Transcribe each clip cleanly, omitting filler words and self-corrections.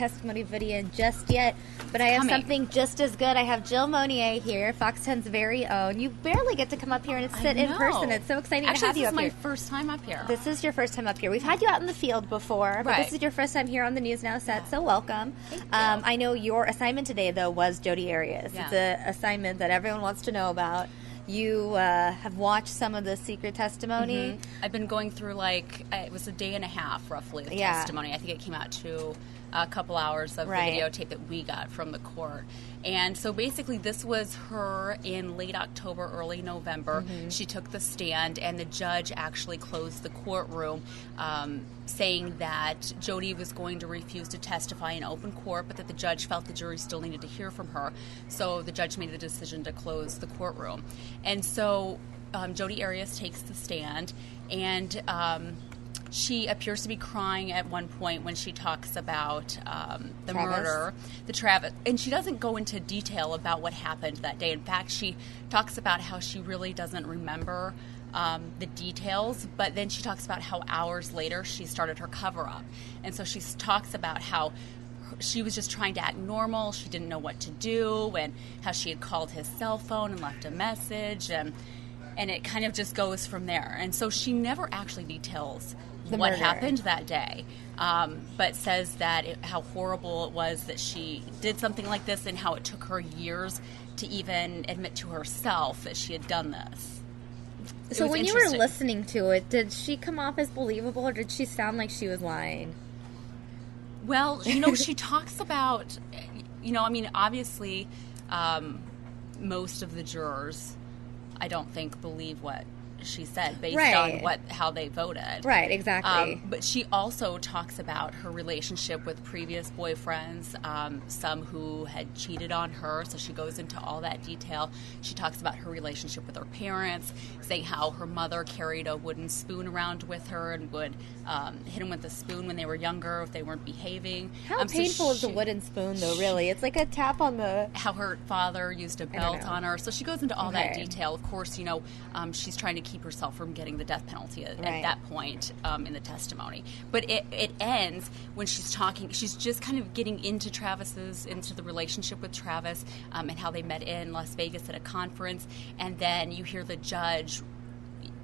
testimony video just yet, but I have something just as good. I have Jill Monier here, Fox 10's very own. You barely get to come up here and sit in person. It's so exciting to have you up here. Actually, this is my first time up here. This is your first time up here. We've had you out in the field before, but this is your first time here on the News Now set, so welcome. Thank you. I know your assignment today, though, was Jodi Arias. Yeah. It's an assignment that everyone wants to know about. You have watched some of the secret testimony. I've been going through, it was a day and a half, roughly, of testimony. I think it came out to a couple hours of videotape that we got from the court. And so basically this was her in late October, early November. She took the stand, and the judge actually closed the courtroom, saying that Jodi was going to refuse to testify in open court, but that the judge felt the jury still needed to hear from her. So the judge made the decision to close the courtroom. And so Jodi Arias takes the stand, and she appears to be crying at one point when she talks about the murder, the Travis. And she doesn't go into detail about what happened that day. In fact, she talks about how she really doesn't remember the details, but then she talks about how hours later she started her cover-up. And so she talks about how she was just trying to act normal, she didn't know what to do, and how she had called his cell phone and left a message, and it kind of just goes from there. And so she never actually details what happened that day, but says that how horrible it was that she did something like this, and how it took her years to even admit to herself that she had done this. So when you were listening to it, did she come off as believable, or did she sound like she was lying? Well, she talks about, obviously, most of the jurors, I don't think, believe what she said based on how they voted. Right, exactly. But she also talks about her relationship with previous boyfriends, some who had cheated on her, so she goes into all that detail. She talks about her relationship with her parents, saying how her mother carried a wooden spoon around with her and would hit them with the spoon when they were younger if they weren't behaving. How painful is a wooden spoon, though, really? It's like a tap on the... How her father used a belt on her. So she goes into all that detail. Of course, she's trying to keep herself from getting the death penalty at that point in the testimony. But it ends when she's talking. She's just kind of getting into the relationship with Travis, and how they met in Las Vegas at a conference. And then you hear the judge.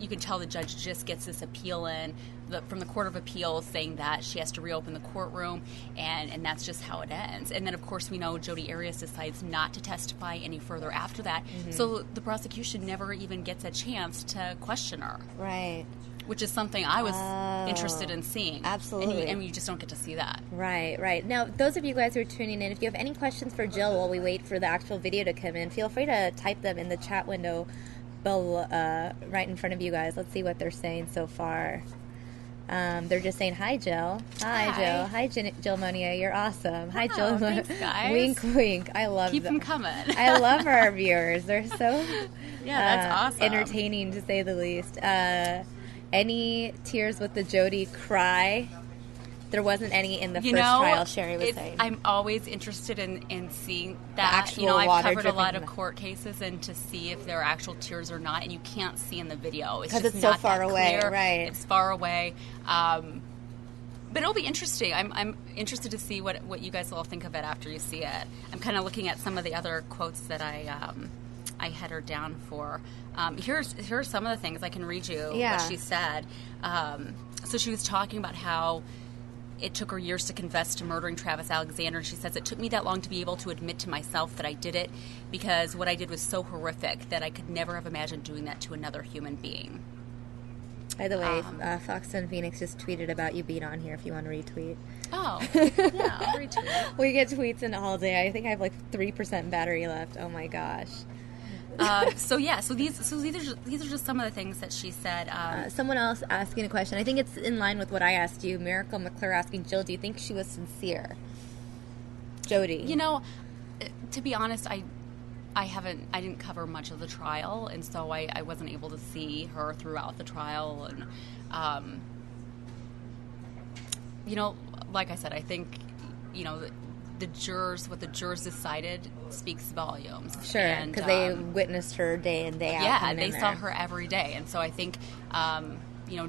You can tell the judge just gets this appeal in from the Court of Appeals saying that she has to reopen the courtroom, and that's just how it ends. And then, of course, we know Jodi Arias decides not to testify any further after that. So the prosecution never even gets a chance to question her. Right. Which is something I was interested in seeing. Absolutely. And you just don't get to see that. Right. Now, those of you guys who are tuning in, if you have any questions for Jill while we wait for the actual video to come in, feel free to type them in the chat window right in front of you guys. Let's see what they're saying so far. They're just saying, hi, Jill. Hi, Jill. Hi, Jill Monier. You're awesome. Hi, Jill. Thanks, guys. Wink, wink. I love Keep them coming. I love our viewers. They're so that's awesome. Entertaining, to say the least. Any tears with the Jodi cry? There wasn't any in the first trial, Sherry was saying. I'm always interested in seeing that. Actual I've covered a lot of court cases, and to see if there are actual tears or not, and you can't see in the video. It's just so not far that away, clear. right? It's far away. But it'll be interesting. I'm interested to see what you guys will think of it after you see it. I'm kind of looking at some of the other quotes that I had her down for. Here are some of the things I can read you what she said. So she was talking about how it took her years to confess to murdering Travis Alexander. And she says, it took me that long to be able to admit to myself that I did it because what I did was so horrific that I could never have imagined doing that to another human being. By the way, Fox and Phoenix just tweeted about you being on here if you want to retweet. Oh, yeah, I'll retweet. We get tweets in all day. I think I have 3% battery left. Oh my gosh. So these are just some of the things that she said. Someone else asking a question. I think it's in line with what I asked you. Miracle McClure asking, Jill, do you think she was sincere? Jodi. To be honest, I didn't cover much of the trial, and so I wasn't able to see her throughout the trial. And like I said, I think what the jurors decided speaks volumes. Sure, because they witnessed her day in, day out. Yeah, they saw her every day. And so I think,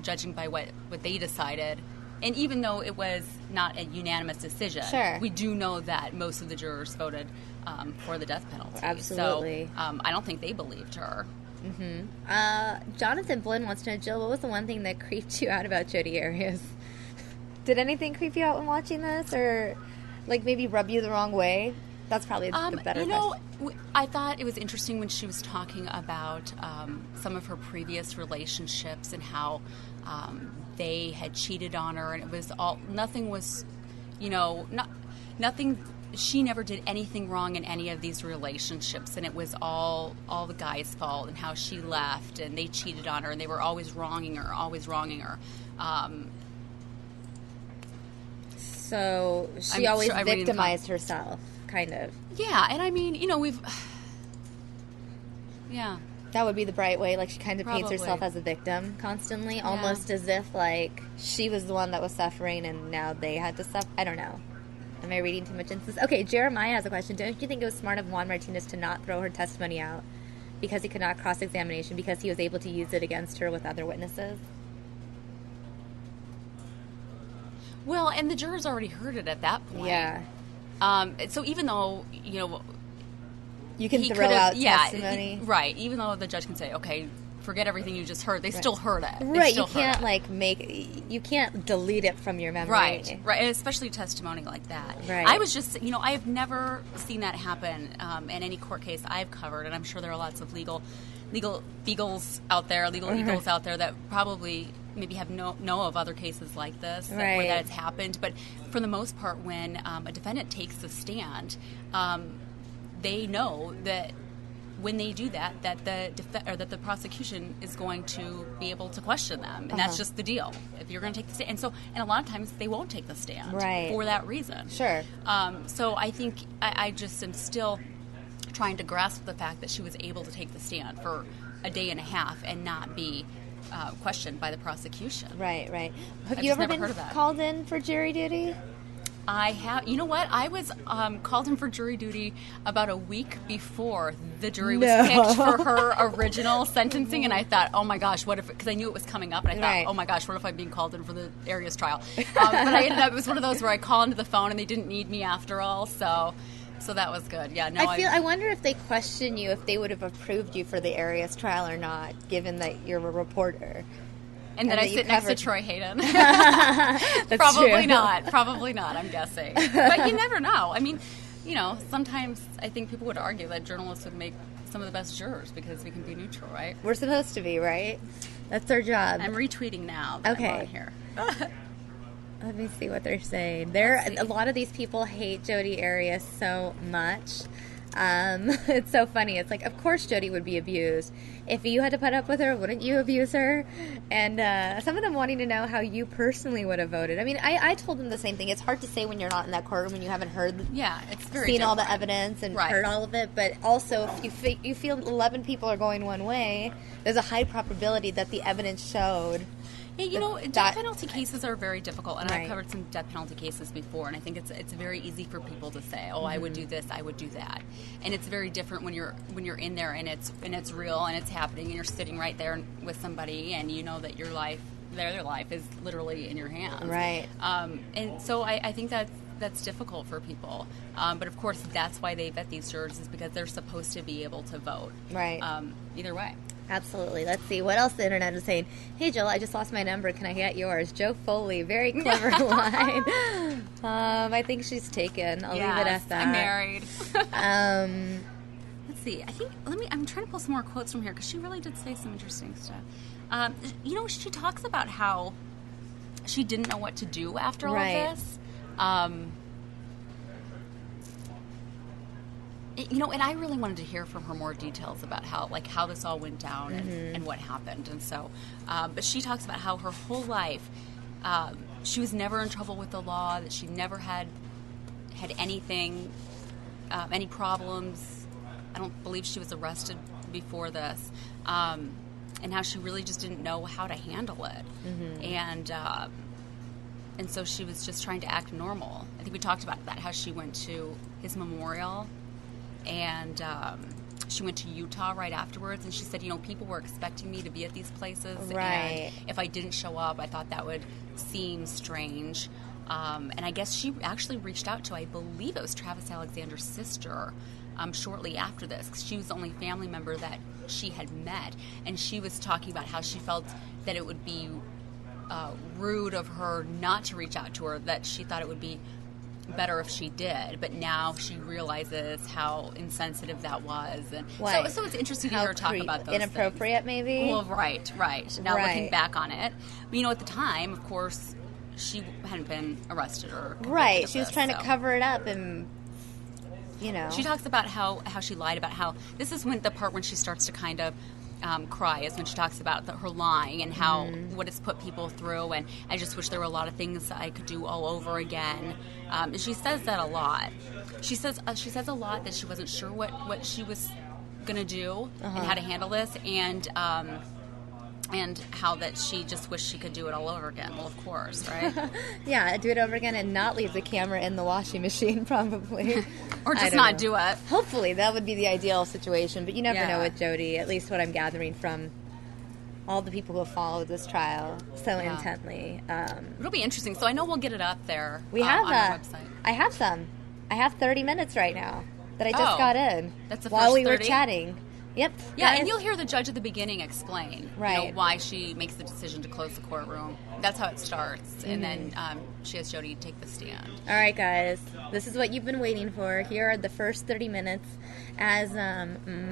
judging by what they decided, And even though it was not a unanimous decision, sure, we do know that most of the jurors voted for the death penalty. Absolutely. So I don't think they believed her. Jonathan Blinn wants to know, Jill, what was the one thing that creeped you out about Jodi Arias? Did anything creep you out when watching this, or like maybe rub you the wrong way? That's probably the better question. I thought it was interesting when she was talking about some of her previous relationships and how they had cheated on her, and it was nothing was, nothing. She never did anything wrong in any of these relationships, and it was all the guy's fault, and how she left, and they cheated on her, and they were always wronging her. So she always victimized herself, kind of. Yeah, and I mean, yeah. That would be the bright way. Like, she kind of paints herself as a victim constantly, almost as if, like, she was the one that was suffering and now they had to suffer. I don't know. Am I reading too much into this? Okay, Jeremiah has a question. Don't you think it was smart of Juan Martinez to not throw her testimony out because he could not cross-examination, because he was able to use it against her with other witnesses? Well, and the jurors already heard it at that point. Yeah. So even though, you can throw out testimony. Right. Even though the judge can say, okay, forget everything you just heard, they still heard it. Right. You can't, you can't delete it from your memory. Right. Right. And especially testimony like that. Right. I was just, I have never seen that happen in any court case I've covered, and I'm sure there are lots of legal eagles out there that probably maybe have know of other cases like this where that has happened. But for the most part, when a defendant takes the stand, they know that when they do that that the prosecution is going to be able to question them, and that's just the deal. If you're going to take the stand, and a lot of times they won't take the stand for that reason. Sure. So I think I just am still trying to grasp the fact that she was able to take the stand for a day and a half and not be questioned by the prosecution. Right. Have you ever been called in for jury duty? I have. You know what? I was called in for jury duty about a week before the jury was picked for her original sentencing, and I thought, oh my gosh, what if? Because I knew it was coming up, and I thought, oh my gosh, what if I'm being called in for the Arias trial? But I ended up. It was one of those where I call into the phone, and they didn't need me after all. So that was good. Yeah. No. I wonder if they question you if they would have approved you for the Arias trial or not, given that you're a reporter. And then I sit next to Troy Hayden. That's Probably true. not, I'm guessing. But you never know. I mean, sometimes I think people would argue that journalists would make some of the best jurors because we can be neutral, right? We're supposed to be, right? That's our job. I'm retweeting now that I'm on here. Let me see what they're saying. A lot of these people hate Jodi Arias so much. It's so funny. It's like, of course Jodi would be abused. If you had to put up with her, wouldn't you abuse her? And some of them wanting to know how you personally would have voted. I mean, I told them the same thing. It's hard to say when you're not in that courtroom and you haven't seen all the evidence and heard all of it. But also, if you feel 11 people are going one way, there's a high probability that the evidence showed. Yeah, death penalty cases are very difficult, and I've covered some death penalty cases before, and I think it's very easy for people to say, "Oh, I would do this, I would do that," and it's very different when you're in there and it's real and it's happening, and you're sitting right there with somebody, and you know that their life is literally in your hands, right? And so I think that's difficult for people, but of course that's why they vet these jurors, is because they're supposed to be able to vote, right? Either way. Absolutely. Let's see. What else the internet is saying? Hey, Jill, I just lost my number. Can I get yours? Joe Foley. Very clever line. I think she's taken. I'll leave it at that. I'm married. Let's see. I'm trying to pull some more quotes from here because she really did say some interesting stuff. She talks about how she didn't know what to do after all of this. And I really wanted to hear from her more details about how this all went down and what happened. And so, but she talks about how her whole life, she was never in trouble with the law, that she never had anything, any problems. I don't believe she was arrested before this. And how she really just didn't know how to handle it. And so she was just trying to act normal. I think we talked about that, how she went to his memorial. And she went to Utah right afterwards, and she said, you know, people were expecting me to be at these places, right. and if I didn't show up, I thought that would seem strange. And I guess she actually reached out to, I believe it was Travis Alexander's sister, shortly after this, because she was the only family member that she had met, and she was talking about how she felt that it would be rude of her not to reach out to her, that she thought it would be better if she did, but now she realizes how insensitive that was, and so it's interesting to hear her talk about those inappropriate things. Maybe. Well, right. Now looking back on it, you know, at the time, of course, she hadn't been arrested or right. She was trying to cover it up, and you know, she talks about how she lied about how this is when the part when she starts to kind of cry is when she talks about her lying and how what it's put people through, and I just wish there were a lot of things that I could do all over again. And she says that a lot. She says a lot that she wasn't sure what she was gonna do and how to handle this, and how that she just wished she could do it all over again. Well, of course, right? Yeah, do it over again and not leave the camera in the washing machine, probably. Or just not do it. Hopefully, that would be the ideal situation, but you never know with Jodi, at least what I'm gathering from all the people who have followed this trial so intently. It'll be interesting. So I know we'll get it up there we have on our website. I have some. I have 30 minutes right now that I just got in. That's the while first we 30? were chatting. Yep. Yeah, and you'll hear the judge at the beginning explain right. you know, why she makes the decision to close the courtroom. That's how it starts. And then she has Jodi take the stand. All right, guys. This is what you've been waiting for. Here are the first 30 minutes. As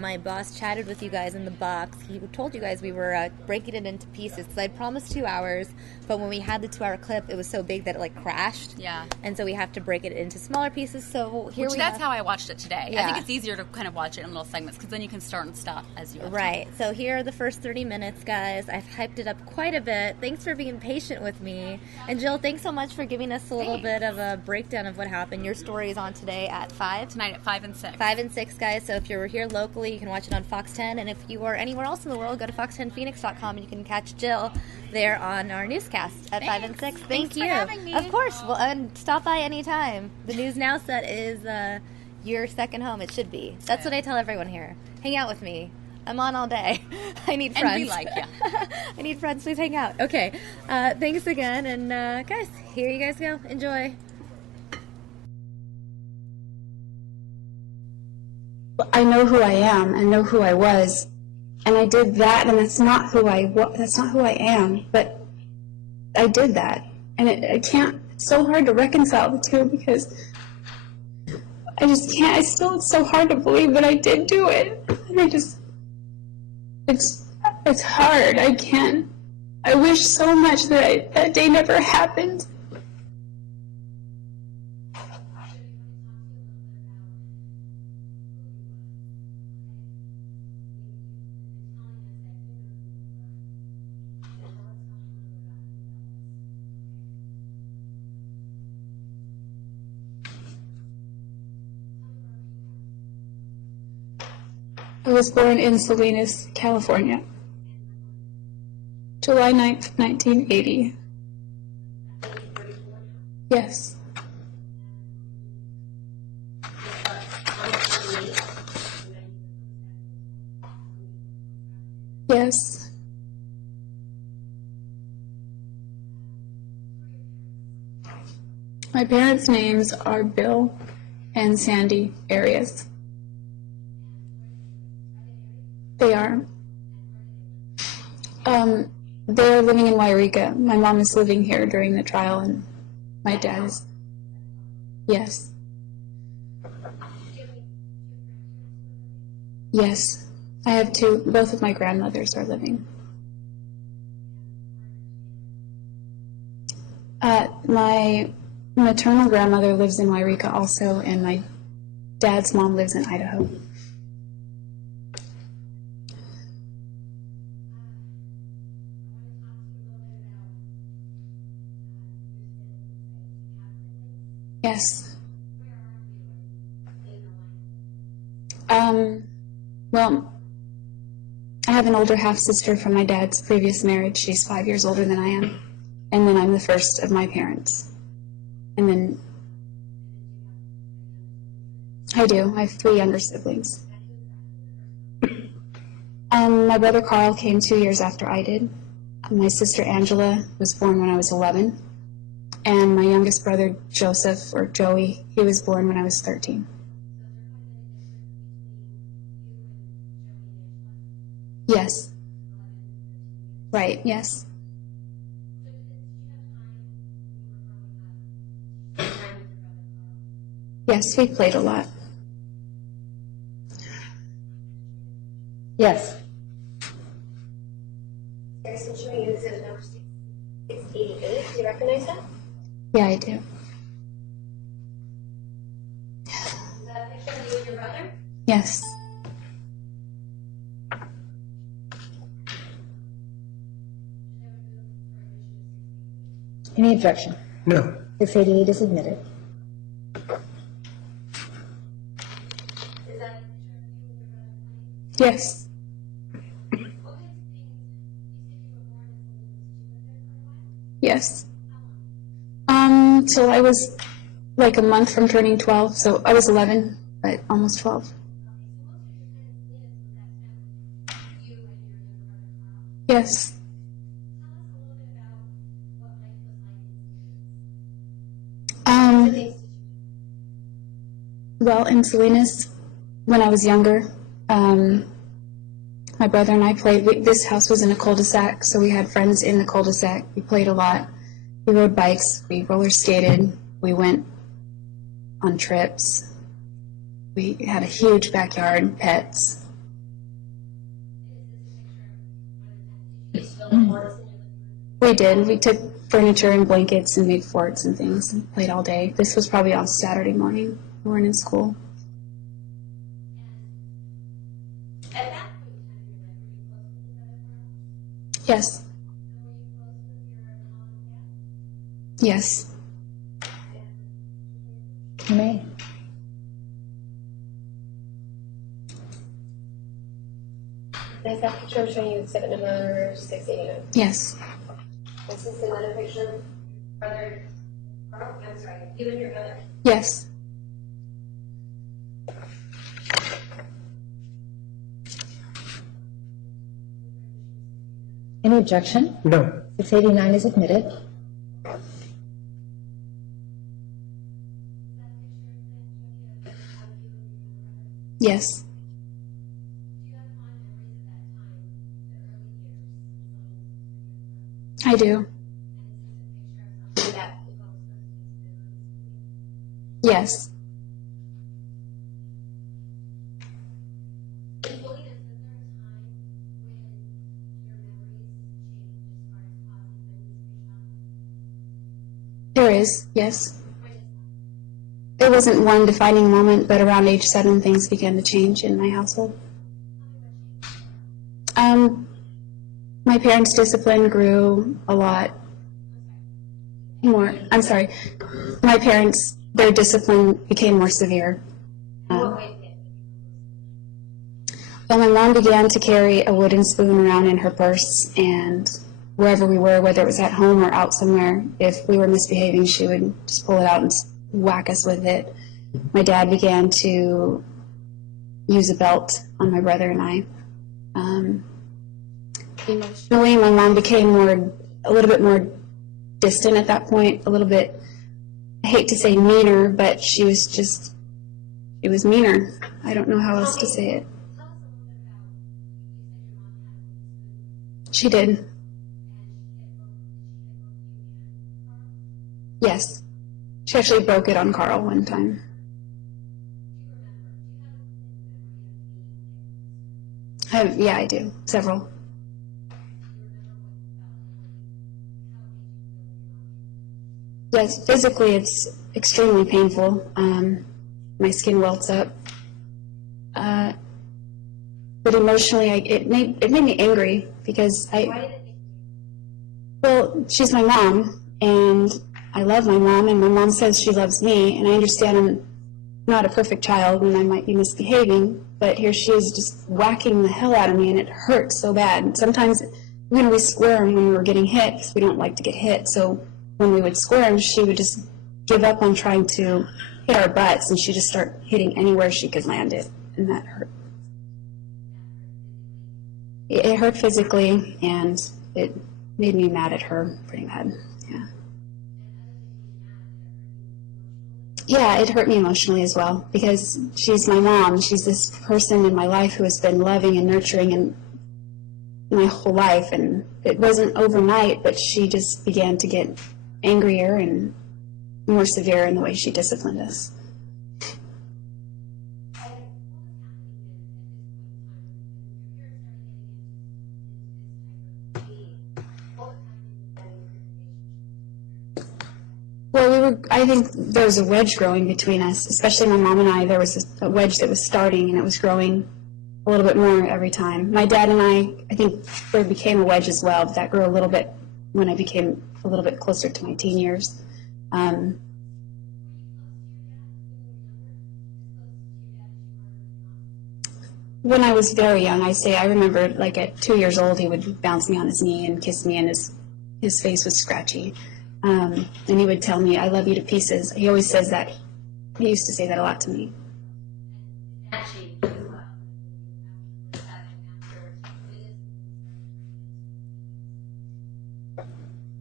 my boss chatted with you guys in the box, he told you guys we were breaking it into pieces. Because I promised 2 hours, but when we had the 2-hour clip, it was so big that it like crashed. Yeah. And so we have to break it into smaller pieces. So here that's how I watched it today. Yeah. I think it's easier to kind of watch it in little segments because then you can start and stop as you have right. time. So here are the first 30 minutes, guys. I've hyped it up quite a bit. Thanks for being patient with me. And Jill, thanks so much for giving us a little bit of a breakdown of what happened. Your story is on today at 5. Tonight at 5 and 6. 5 and 6, guys. So if you're here locally, you can watch it on Fox 10. And if you are anywhere else in the world, go to fox10phoenix.com and you can catch Jill there on our newscast at 5 and 6. Thank you. For having me. Of course. Well, and stop by anytime. The News Now set is your second home. It should be. That's what I tell everyone here. Hang out with me. I'm on all day. I need friends. And we like you. I need friends. Please hang out. Okay. Thanks again. And guys, here you guys go. Enjoy. I know who I am. I know who I was, and I did that. And that's not who that's not who I am. But I did that, and I can't. It's so hard to reconcile the two because I just can't. It's so hard to believe that I did do it, and I just. It's hard. I can't. I wish so much that that day never happened. I was born in Salinas, California, July 9th, 1980. Yes. Yes. My parents' names are Bill and Sandy Arias. They are. They're living in Wairika. My mom is living here during the trial, and my dad is. Yes. Yes. I have two. Both of my grandmothers are living. My maternal grandmother lives in Wairika also, and my dad's mom lives in Idaho. Yes. Well, I have an older half-sister from my dad's previous marriage. She's 5 years older than I am. And then I'm the first of my parents. And then I do. I have 3 younger siblings. My brother Carl came 2 years after I did. My sister Angela was born when I was 11. And my youngest brother Joseph, or Joey, he was born when I was 13. Yes. Right, yes. Yes, we played a lot. Yes. There's some showing you exhibit number 688. Do you recognize that? Yeah, I do. Is that a picture of you and your brother? Yes. Any objection? No. 688 is admitted. Is that a picture of you and your brother? Yes. What kinds of things? You said you were born in St. Louis. Did you live there for a while? Yes. Till I was like a month from turning 12, so I was 11, but almost 12. You and your younger brother Carl. Yes. Tell us a little bit about what life was like in St. Um, Louis. well, in Salinas, when I was younger, my brother and I played. This house was in a cul-de-sac, so we had friends in the cul-de-sac. We played a lot. We rode bikes. We roller skated. We went on trips. We had a huge backyard, pets. We did. We took furniture and blankets and made forts and things and played all day. This was probably on Saturday morning. We weren't in school. At that point in time, you were pretty close with your brother Carl. Yes. And were you close with your mom and dad? Yes. You may. Is that picture I'm showing you exhibit number 689? Yes. This is another picture of brother Carl. I'm sorry, you and your brother. Yes. Any objection? No. 689 is admitted. Yes. I do. Yes. There is, yes. There wasn't one defining moment, but around age 7, things began to change in my household. My parents' discipline grew a lot more. I'm sorry. My parents, their discipline became more severe. Well, my mom began to carry a wooden spoon around in her purse, and wherever we were, whether it was at home or out somewhere, if we were misbehaving, she would just pull it out and whack us with it. My dad began to use a belt on my brother and I. Emotionally, my mom became a little bit more distant at that point, a little bit, I hate to say meaner, but she was meaner. I don't know how else to say it. She did. Yes. She actually broke it on Carl one time. Yeah, I do. Several. Yes, physically it's extremely painful. My skin welts up. But emotionally, it made me angry because well, she's my mom, and I love my mom, and my mom says she loves me, and I understand I'm not a perfect child and I might be misbehaving, but here she is just whacking the hell out of me, and it hurts so bad. And sometimes we squirm when we were getting hit because we don't like to get hit, so when we would squirm, she would just give up on trying to hit our butts, and she'd just start hitting anywhere she could land it, and that hurt. It hurt physically, and it made me mad at her pretty bad. Yeah. Yeah, it hurt me emotionally as well, because she's my mom. She's this person in my life who has been loving and nurturing and my whole life, and it wasn't overnight, but she just began to get angrier and more severe in the way she disciplined us. Well, I think there was a wedge growing between us, especially my mom and I. There was a wedge that was starting, and it was growing a little bit more every time. My dad and I think there became a wedge as well, but that grew a little bit when I became a little bit closer to my teen years. When I was very young, I remember like at 2 years old, he would bounce me on his knee and kiss me, and his face was scratchy. And he would tell me, "I love you to pieces." He always says that. He used to say that a lot to me.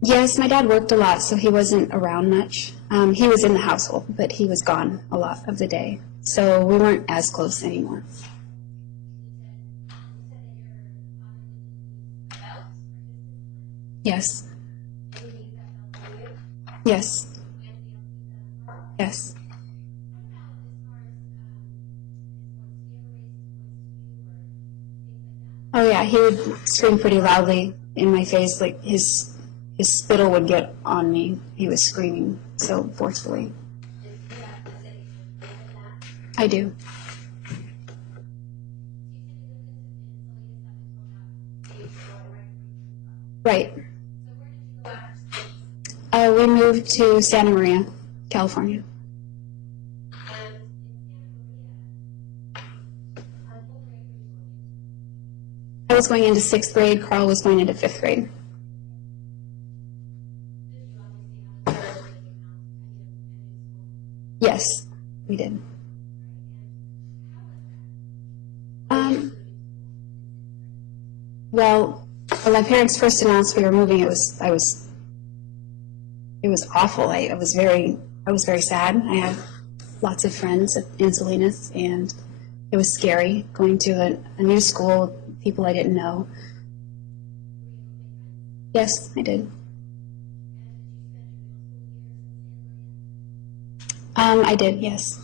Yes, my dad worked a lot, so he wasn't around much. He was in the household, but he was gone a lot of the day. So we weren't as close anymore. Yes. Yes. Yes. Oh yeah, he would scream pretty loudly in my face, like his spittle would get on me. He was screaming so forcefully. I do. Right. We moved to Santa Maria, California. I was going into 6th grade. Carl was going into 5th grade. Yes, we did. Well, when my parents first announced we were moving, it was awful. I was very sad. I had lots of friends in Salinas, and it was scary going to a new school, people I didn't know. Yes, I did. I did, yes.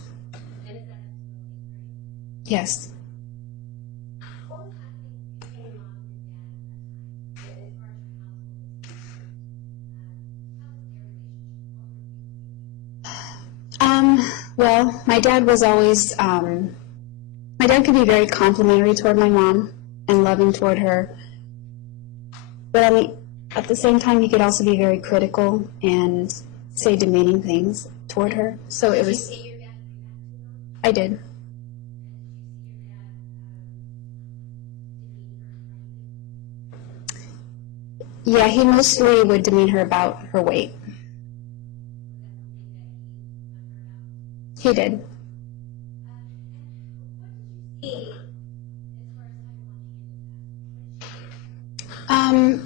Yes. Well, my dad was always, my dad could be very complimentary toward my mom and loving toward her. But at the same time, he could also be very critical and say demeaning things toward her. So it was, I did. Yeah, he mostly would demean her about her weight. He did.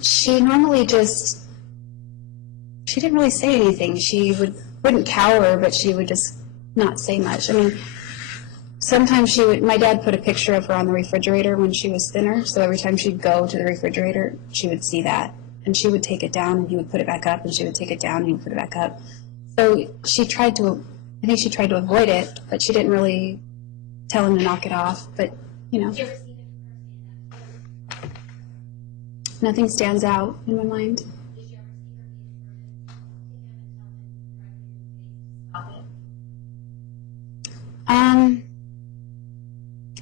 She normally she didn't really say anything. She wouldn't cower, but she would just not say much. I mean, sometimes my dad put a picture of her on the refrigerator when she was thinner, so every time she'd go to the refrigerator, she would see that. And she would take it down, and he would put it back up, and she would take it down, and he would put it back up. So I think she tried to avoid it, but she didn't really tell him to knock it off. But, nothing stands out in my mind.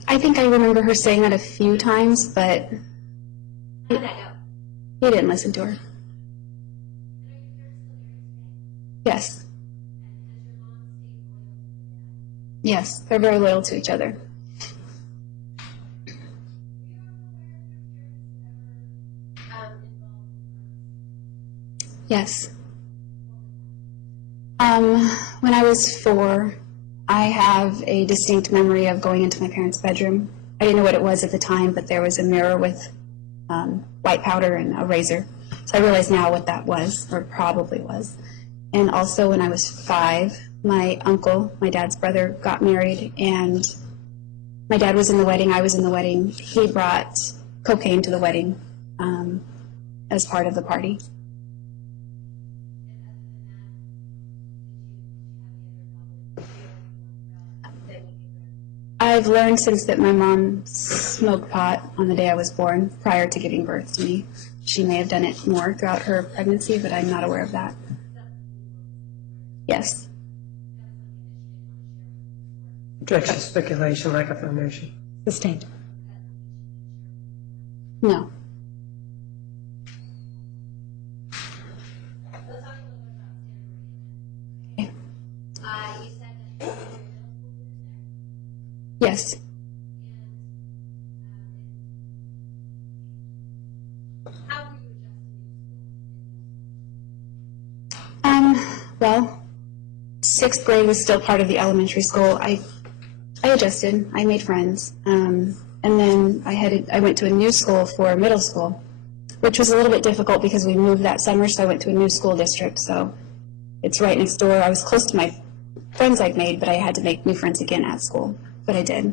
I think I remember her saying that a few times, but he didn't listen to her. Yes. Yes, they're very loyal to each other. Yes. When I was 4, I have a distinct memory of going into my parents' bedroom. I didn't know what it was at the time, but there was a mirror with white powder and a razor. So I realize now what that was, or probably was. And also when I was 5, my uncle, my dad's brother, got married, and my dad was in the wedding, I was in the wedding. He brought cocaine to the wedding as part of the party. I've learned since that my mom smoked pot on the day I was born, prior to giving birth to me. She may have done it more throughout her pregnancy, but I'm not aware of that. Yes. Objection, speculation, lack of foundation. Sustained. No. Okay. You said that Yes. how were you adjusting Well, 6th grade was still part of the elementary school. I adjusted. I made friends. And then I went to a new school for middle school, which was a little bit difficult because we moved that summer, so I went to a new school district. So it's right next door. I was close to my friends I'd made, but I had to make new friends again at school. But I did.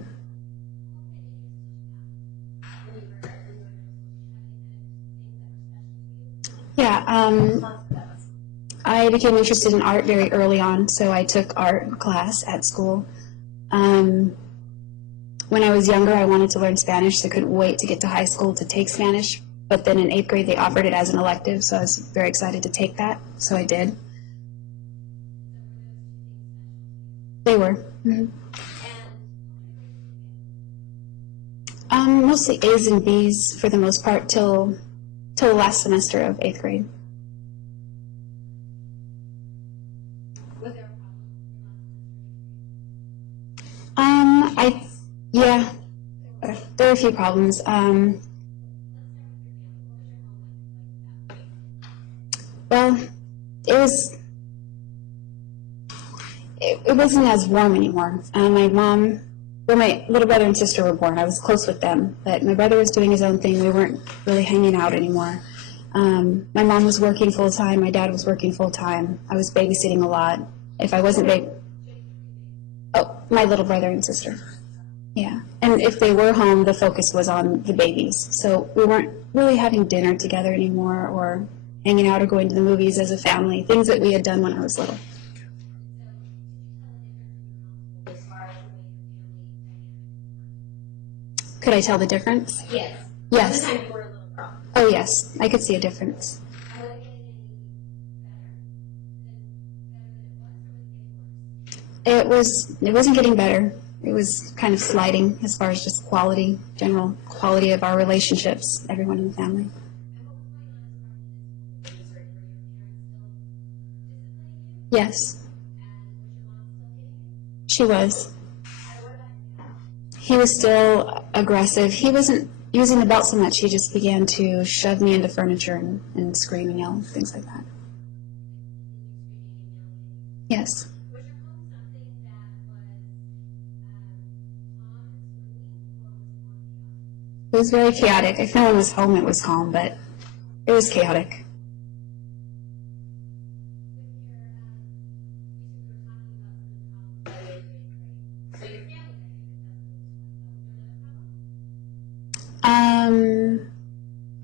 Yeah, I became interested in art very early on, so I took art class at school. When I was younger, I wanted to learn Spanish, so I couldn't wait to get to high school to take Spanish. But then in 8th grade, they offered it as an elective, so I was very excited to take that, so I did. They were. Mm-hmm. Mostly A's and B's for the most part till the last semester of 8th grade. Yeah, there are a few problems. Well, it wasn't as warm anymore. My mom, when my little brother and sister were born, I was close with them, but my brother was doing his own thing. We weren't really hanging out anymore. My mom was working full time. My dad was working full time. I was babysitting a lot. If I wasn't my little brother and sister. Yeah, and if they were home, the focus was on the babies. So we weren't really having dinner together anymore, or hanging out or going to the movies as a family, things that we had done when I was little. Could I tell the difference? Yes. Yes. By the time you were a little girl. Oh, yes. I could see a difference. It wasn't getting better. It was kind of sliding as far as just quality, general quality of our relationships, everyone in the family. Yes. She was. He was still aggressive. He wasn't using the belt so much. He just began to shove me into furniture and scream and yell, things like that. Yes. It was very chaotic. If no one was home, it was calm, but it was chaotic.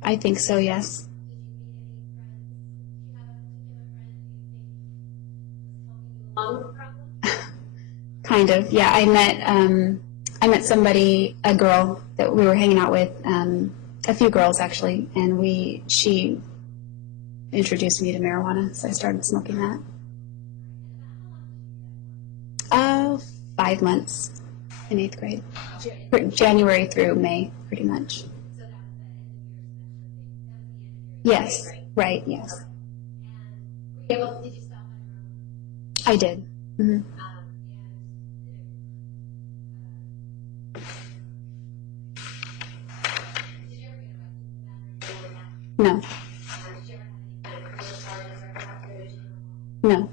I think so, yes. Kind of, yeah. I met somebody, a girl that we were hanging out with, a few girls actually, and she introduced me to marijuana, so I started smoking that. 5 months in 8th grade, January through May, pretty much. Yes, right, yes. Did you stop on your own? I did. Mm-hmm. Did you ever get arrested for that? No, Did you ever have any criminal charges or prosecution? no.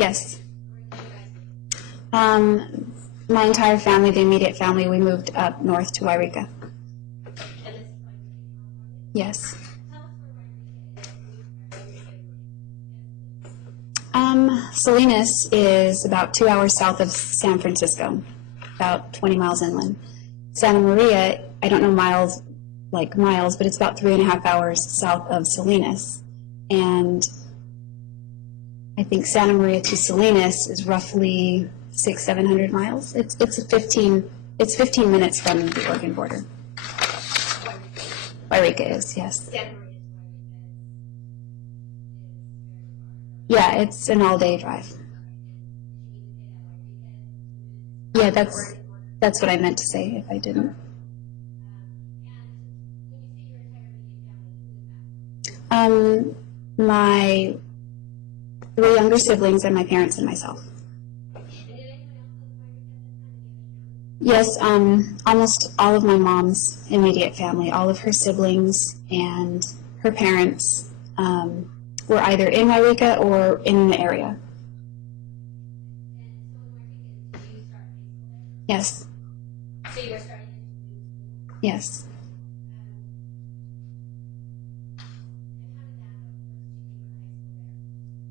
Yes. My entire family, the immediate family, we moved up north to Wairika. Yes. Salinas is about 2 hours south of San Francisco, about 20 miles inland. Santa Maria, I don't know miles, like miles, but it's about 3.5 hours south of Salinas. And I think Santa Maria to Salinas is roughly 600-700 miles. It's 15 minutes from the Oregon border. Wairika is, yes. Yeah, it's an all-day drive. Yeah, that's what I meant to say if I didn't. My 3 younger siblings and my parents and myself. Yes, almost all of my mom's immediate family, all of her siblings and her parents were either in Wairika or in the area. Yes. So you were starting? Yes.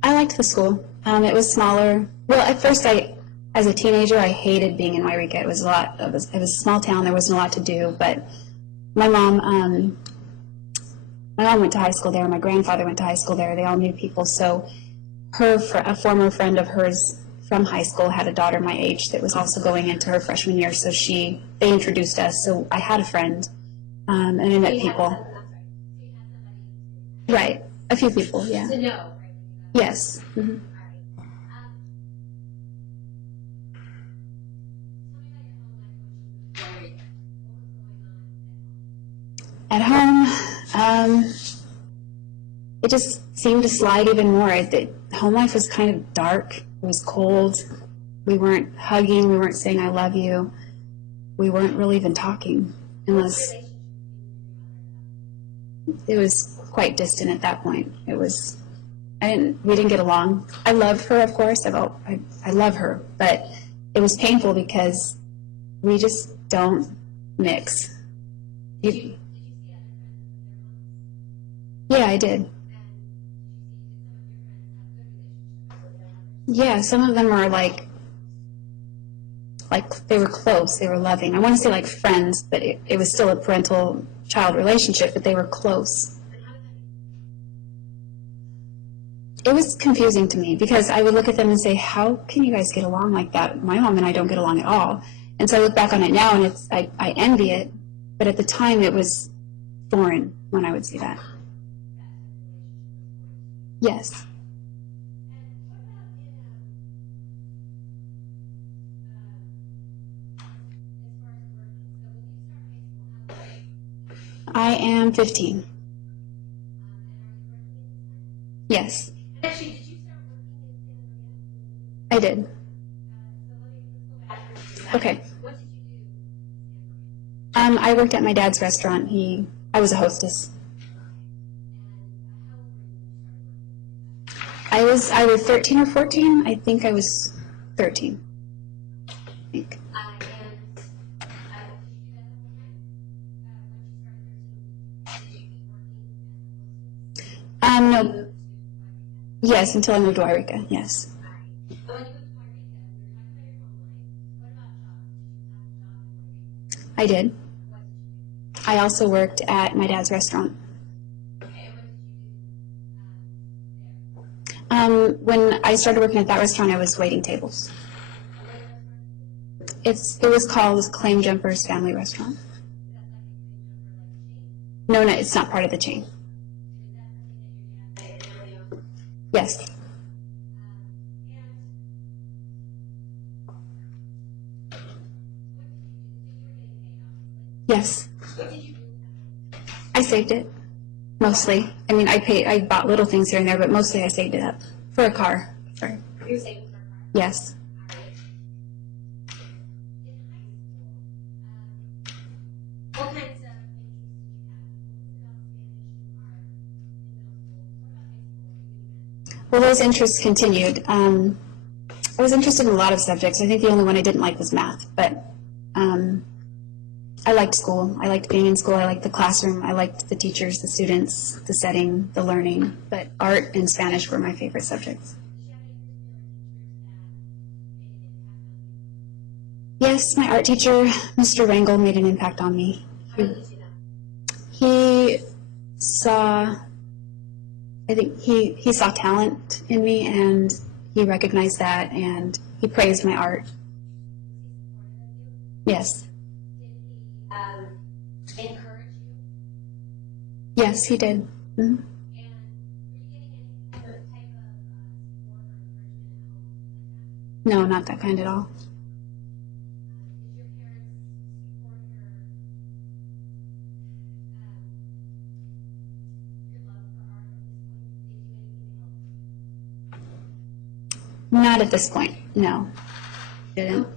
I liked the school. It was smaller. Well, at first, as a teenager, I hated being in Wairika. It was it was a small town. There wasn't a lot to do. But my mom went to high school there. My grandfather went to high school there. They all knew people. So a former friend of hers from high school had a daughter my age that was also going into her freshman year. So they introduced us. So I had a friend, and I met people. Right, a few people. Yeah. To know. Yes. Mm-hmm. At home, it just seemed to slide even more. Home life was kind of dark. It was cold. We weren't hugging. We weren't saying "I love you." We weren't really even talking, unless it was quite distant at that point. We didn't get along. I love her, of course. I love her, but it was painful because we just don't mix. Yeah, I did. Yeah, some of them are like they were close, they were loving. I want to say like friends, but it was still a parental-child relationship, but they were close. It was confusing to me because I would look at them and say, how can you guys get along like that? My mom and I don't get along at all. And so I look back on it now and I envy it, but at the time it was foreign when I would see that. Yes. I am 15. Yes. Actually, did you start working in I did. Okay. What did you do? I worked at my dad's restaurant. I was a hostess. I was either 13 or 14. I think I was 13. I think. No. Yes, until I moved to Wairika, yes. I did. I also worked at my dad's restaurant. When I started working at that restaurant, I was waiting tables. It was called Claim Jumper's Family Restaurant. No, it's not part of the chain. Yes. Yes. I saved it, mostly. I mean, I bought little things here and there, but mostly I saved it up for a car. Sorry. You're saving for a car? Yes. What kinds of interests did you have? Well, those interests continued. I was interested in a lot of subjects. I think the only one I didn't like was math, but I liked school. I liked being in school. I liked the classroom. I liked the teachers, the students, the setting, the learning. But art and Spanish were my favorite subjects. Yes, my art teacher, Mr. Rangel, made an impact on me. He saw, I think he saw talent in me, and he recognized that, and he praised my art. Yes. Encourage you? Yes, he did. Mm-hmm. And were you getting any type of support or encouragement at home like that? No, not that kind at all. Did your parents support your love for art at this point? Did they do anything to help? Not at this point, no. Didn't.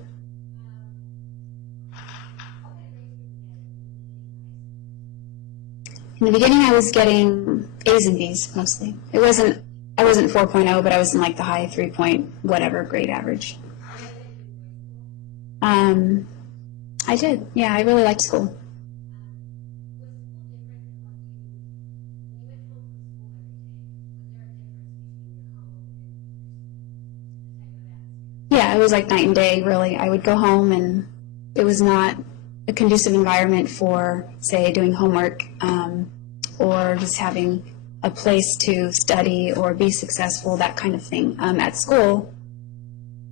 In the beginning, I was getting A's and B's mostly. I wasn't 4.0, but I was in like the high 3 point whatever grade average. I did. Yeah, I really liked school. Yeah, it was like night and day, really. I would go home, and it was not a conducive environment for, say, doing homework or just having a place to study or be successful, that kind of thing. At school,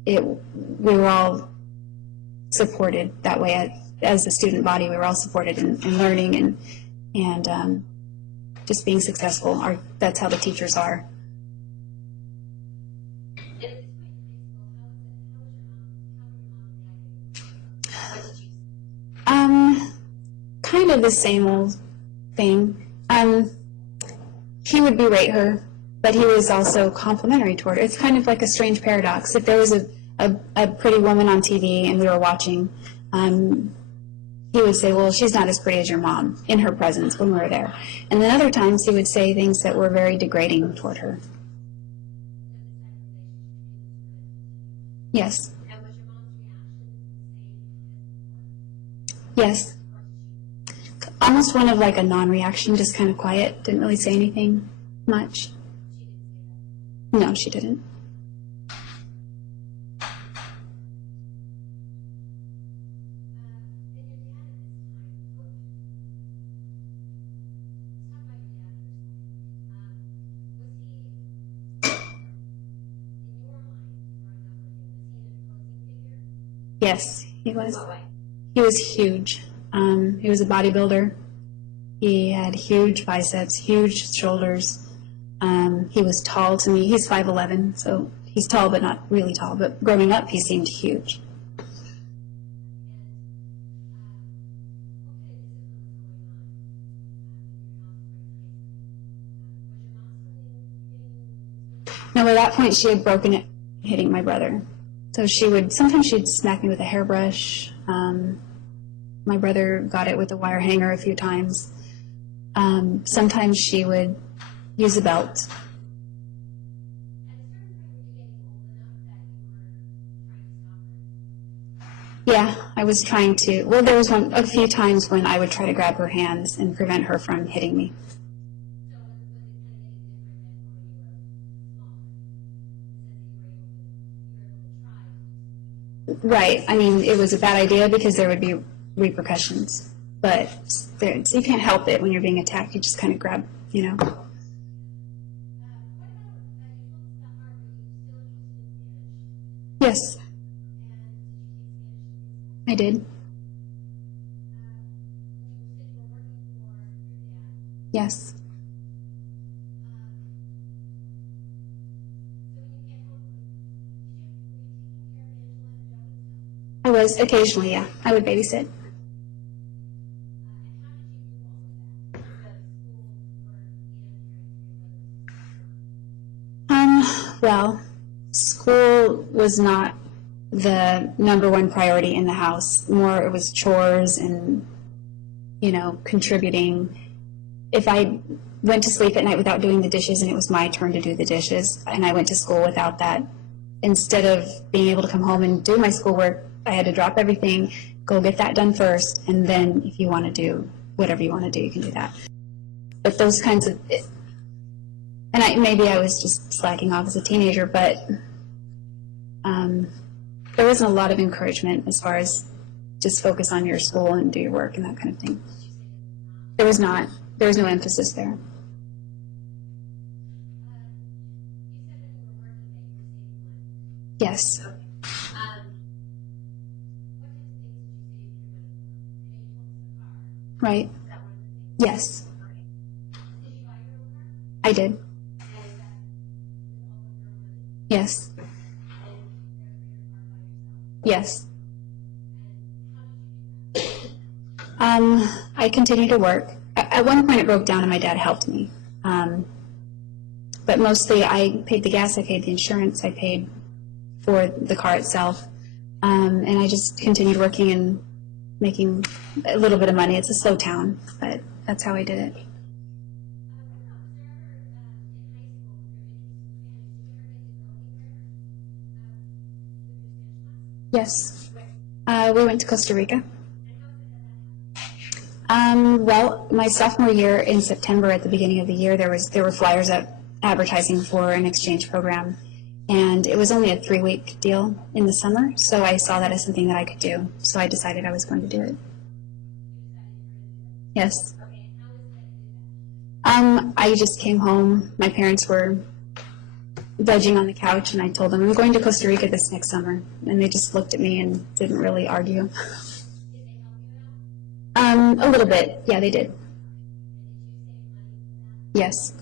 we were all supported that way. As a student body, we were all supported in learning and just being successful. That's how the teachers are. Kind of the same old thing. He would berate her, but he was also complimentary toward her. It's kind of like a strange paradox. If there was a pretty woman on TV and we were watching, he would say, well, she's not as pretty as your mom, in her presence when we were there. And then other times he would say things that were very degrading toward her. Yes. And was your mom's reaction the same? Yes. Almost one of like a non-reaction, just kind of quiet, didn't really say anything much. No, she didn't. Yes, he was. He was huge. He was a bodybuilder. He had huge biceps, huge shoulders. He was tall to me. He's 5'11", so he's tall but not really tall. But growing up, he seemed huge. Now, by that point, she had broken it, hitting my brother. So sometimes she'd smack me with a hairbrush. My brother got it with a wire hanger a few times. Sometimes she would use a belt. Yeah, I was trying to. Well, there was a few times when I would try to grab her hands and prevent her from hitting me. Right. I mean, it was a bad idea because there would be repercussions. But you can't help it when you're being attacked. You just kind of grab, Yes. I did. Yes. I was occasionally, yeah. I would babysit. Well, school was not the #1 priority in the house. More, it was chores and, contributing. If I went to sleep at night without doing the dishes and it was my turn to do the dishes, and I went to school without that, instead of being able to come home and do my schoolwork, I had to drop everything, go get that done first, and then if you want to do whatever you want to do, you can do that. But those kinds of, and maybe I was just slacking off as a teenager, but there wasn't a lot of encouragement as far as just focus on your school and do your work and that kind of thing. There was not. There was no emphasis there. Yes. Right. Yes. I did. Yes. Yes. I continued to work. At one point it broke down and my dad helped me. But mostly I paid the gas, I paid the insurance, I paid for the car itself. And I just continued working and making a little bit of money. It's a slow town, but that's how I did it. Yes. We went to Costa Rica. Well, my sophomore year in September, at the beginning of the year, there were flyers up advertising for an exchange program, and it was only a 3-week deal in the summer, so I saw that as something that I could do, so I decided I was going to do it. Yes. I just came home. My parents were vegging on the couch, and I told them, I'm going to Costa Rica this next summer, and they just looked at me and didn't really argue. A little bit. Yeah, they did. Yes.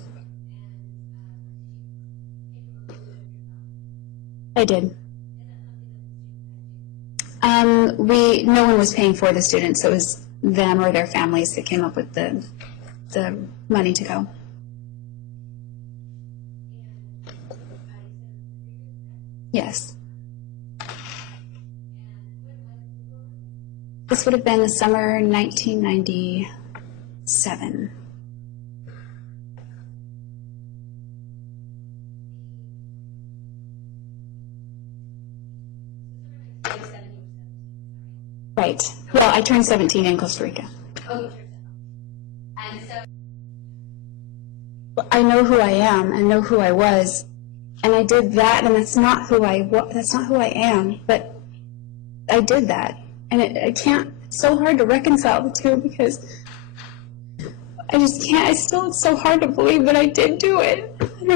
I did. No one was paying for the students. So it was them or their families that came up with the money to go. Yes. This would have been the summer 1997. Right. Well, I turned 17 in Costa Rica. I know who I am. I know who I was, and I did that, and that's not who I am. But I did that. And I can't, it's so hard to reconcile the two because I just can't, it's so hard to believe that I did do it. And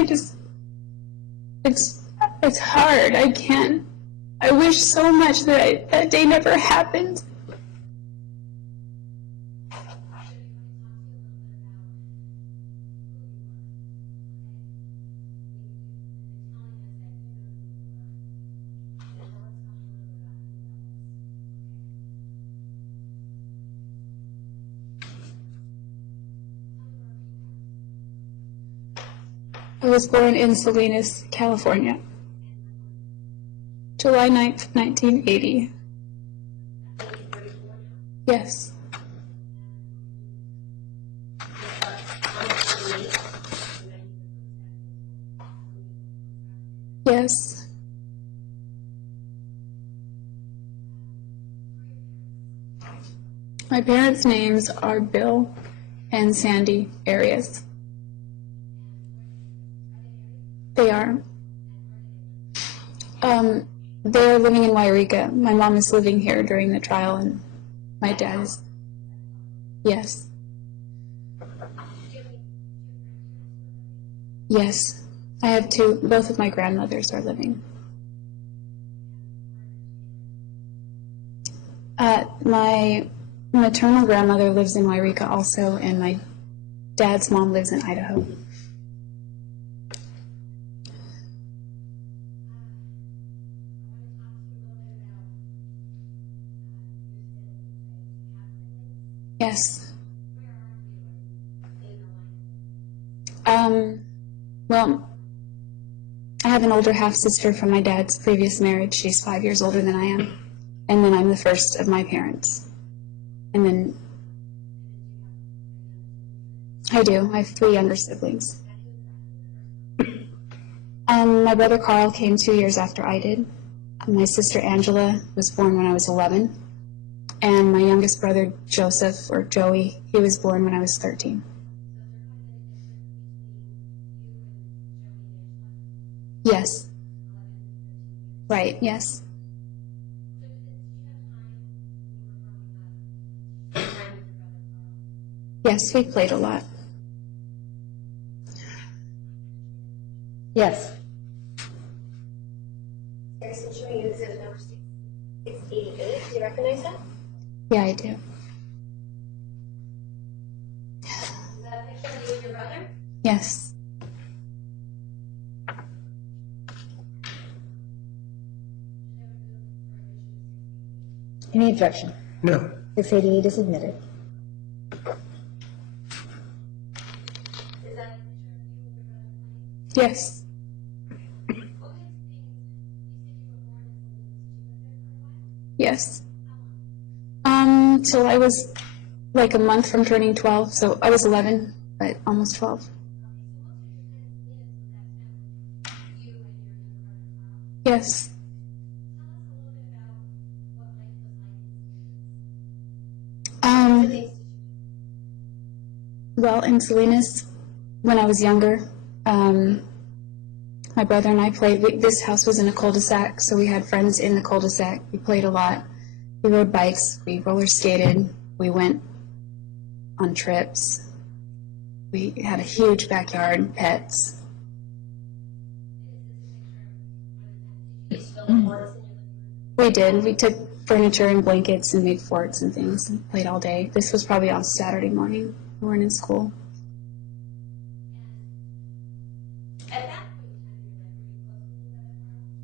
it's hard, I can't, I wish so much that that day never happened. I was born in Salinas, California, July 9th, 1980. Yes. Yes. My parents' names are Bill and Sandy Arias. They are. They're living in Wairika. My mom is living here during the trial, and my dad is. Yes. Yes. I have two. Both of my grandmothers are living. My maternal grandmother lives in Wairika also, and my dad's mom lives in Idaho. Yes. Well, I have an older half-sister from my dad's previous marriage. She's 5 years older than I am. And then I'm the first of my parents. And then I do. I have 3 younger siblings. My brother Carl came 2 years after I did. My sister Angela was born when I was 11. And my youngest brother Joseph, or Joey, he was born when I was 13. Yes. Right, yes. Yes, we played a lot. Yes. There's a showing you exhibit number 688. Do you recognize that? Yeah, I do. Is that a picture of you and your brother? Yes. Any objection? No. 688 is admitted. Is that a picture of you and your brother playing? Yes. What kinds of things? You said you were born in Salinas. Did you live there for a while? Yes. Till I was like a month from turning 12, so I was 11, but almost 12. So most of your time is with that family. You and your brother Carl. Yes. Tell us a little bit about what life was like. Things Well, in Salinas, when I was younger, my brother and I played. This house was in a cul-de-sac, so we had friends in the cul-de-sac. We played a lot. We rode bikes. We roller skated. We went on trips. We had a huge backyard, pets. We did. We took furniture and blankets and made forts and things and played all day. This was probably on Saturday morning. We weren't in school. At that point in time, you were pretty close with your brother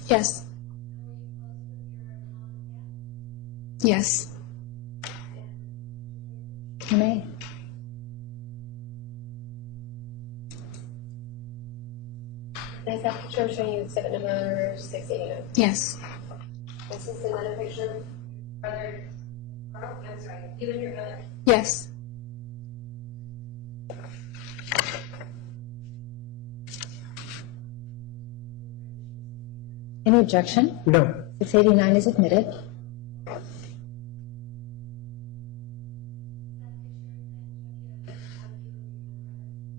Carl. Yes. Were you close with your mom and dad? Yes. You may. Is that picture I'm showing you exhibit number 689? Yes. This is another picture of brother Carl. I'm sorry, you and your brother. Yes. Any objection? No. 689 is admitted.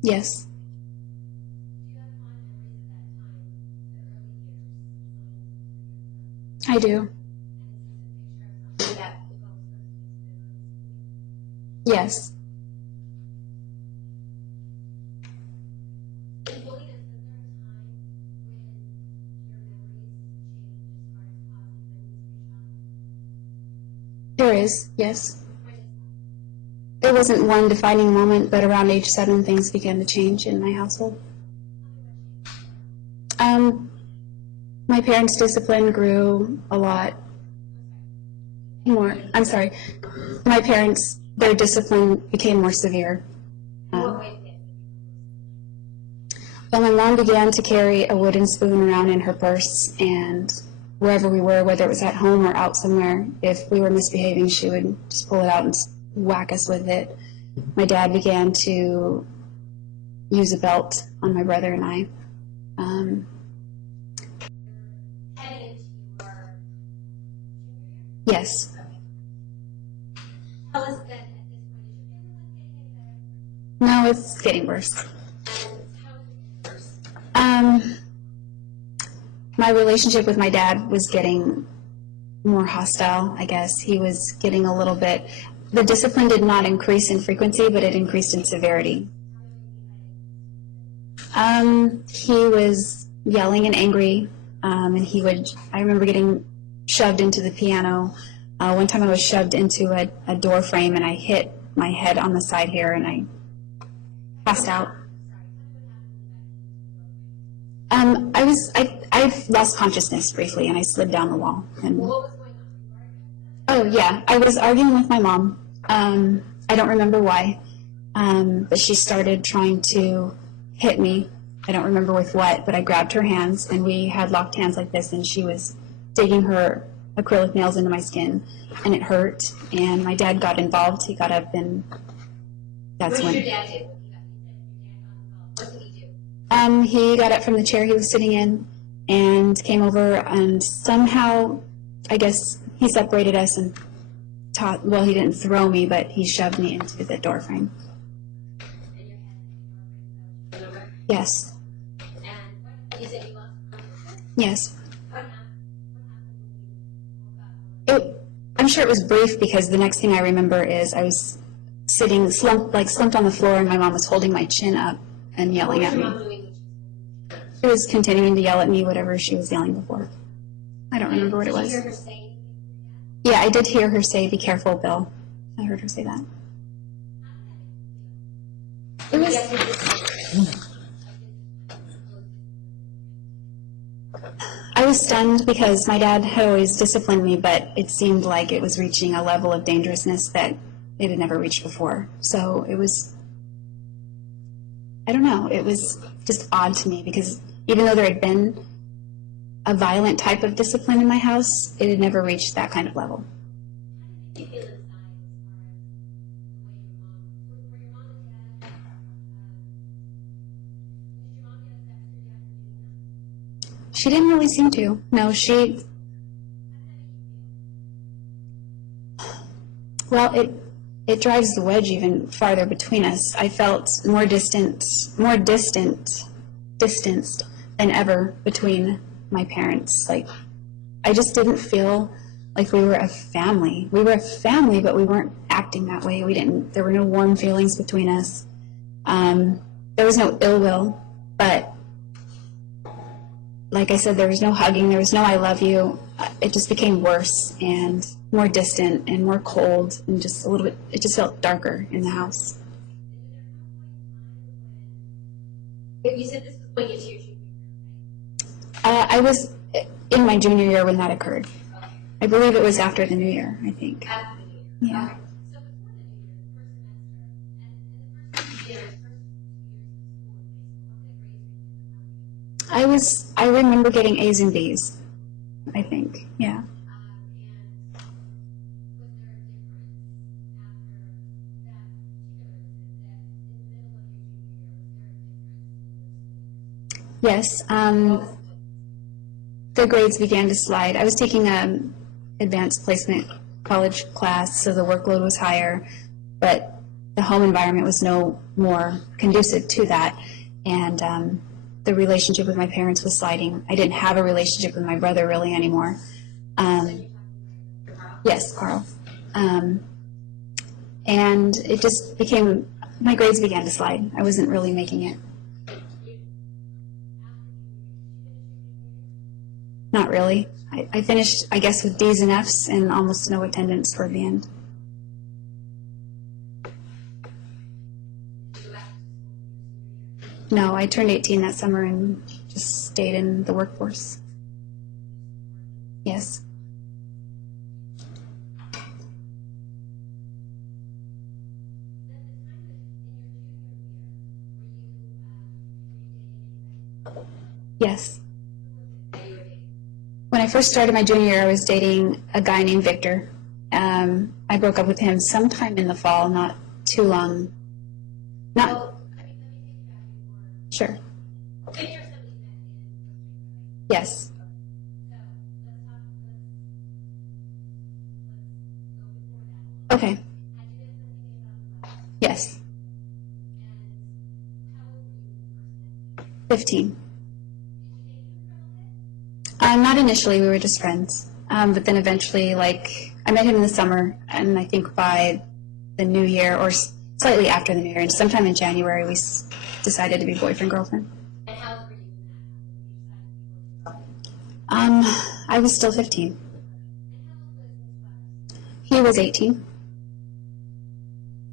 Yes. I do. Yes. There is, yes. There wasn't one defining moment, but around age 7, things began to change in my household. My parents' discipline grew a lot more. I'm sorry. My parents, their discipline became more severe. Well, my mom began to carry a wooden spoon around in her purse, and wherever we were, whether it was at home or out somewhere, if we were misbehaving, she would just pull it out and whack us with it. My dad began to use a belt on my brother and I. Heading into your junior year? Yes. Tell us then at this point, is your family life getting any better? No, it's getting worse. And how is it getting worse? My relationship with my dad was getting more hostile, I guess. He was getting a little bit... The discipline did not increase in frequency, but it increased in severity. He was yelling and angry, and he would... I remember getting shoved into the piano. One time I was shoved into a door frame, and I hit my head on the side here, and I passed out. I lost consciousness briefly, and I slid down the wall. And, What was going on? oh, yeah. I was arguing with my mom. I don't remember why, but she started trying to hit me. I don't remember with what, but I grabbed her hands, and we had locked hands like this, and she was digging her acrylic nails into my skin, and it hurt, and my dad got involved. He got up, and that's What when... did your dad do? What did he do? He got up from the chair he was sitting in and came over, and somehow, I guess, he separated us and well, he didn't throw me, but he shoved me into the door frame. Yes. And you said you lost consciousness? Yes. What happened? I'm sure it was brief, because the next thing I remember is I was sitting slumped on the floor, and my mom was holding my chin up and yelling at me. She was continuing to yell at me whatever she was yelling before. I don't remember what it was. Did you hear her say? Yeah, I did hear her say, "Be careful, Bill." I heard her say that. It was. I was stunned because my dad had always disciplined me, but it seemed like it was reaching a level of dangerousness that it had never reached before. So it was, I don't know, it was just odd to me, because even though there had been a violent type of discipline in my house, it had never reached that kind of level. How did you feel inside as far as the way your mom, were your mom and dad, did your mom get upset with your dad for doing that? She didn't really seem to. No, she, well, it drives the wedge even farther between us. I felt more distanced than ever between my parents. Like, I just didn't feel like we were a family. We were a family, but we weren't acting that way. There were no warm feelings between us. There was no ill will, but like I said, there was no hugging, there was no "I love you." It just became worse and more distant and more cold, and just a little bit, it just felt darker in the house. You said this was going into your junior year, I was in my junior year when that occurred. right? Okay. I believe it was after the new year, I think. After the new year. Yeah. Okay. So before the new year, the first semester, and the first 2 years of school, what grades were you? I remember getting A's and B's, I think, yeah. And was there a difference after that particular visit, that in the middle of your junior year, was there a difference in those Yes, the grades began to slide. I was taking an advanced placement college class, so the workload was higher, but the home environment was no more conducive to that, and the relationship with my parents was sliding. I didn't have a relationship with my brother really anymore. Yes, Carl. And it just became, my grades began to slide. I wasn't really making it. Not really. I finished, I guess, with D's and F's and almost no attendance toward the end. No, I turned 18 that summer and just stayed in the workforce. Yes. Yes. When I first started my junior year, I was dating a guy named Victor. I broke up with him sometime in the fall, not too long. Not. Well, I mean, let me take you back before. Sure. Victor said we met in Costa Rica, right? Yes. So let's go before that. Okay. Had you been something about the last? Yes. And how old were you when you first met? 15. Did you date him for a little bit? Not initially, we were just friends. But then eventually, I met him in the summer, and I think by the new year, or slightly after the new year, and sometime in January, we decided to be boyfriend-girlfriend. And how old were you when that happened? When you decided to be boyfriend? I was still 15. And how old was Miss Butters? He was 18. So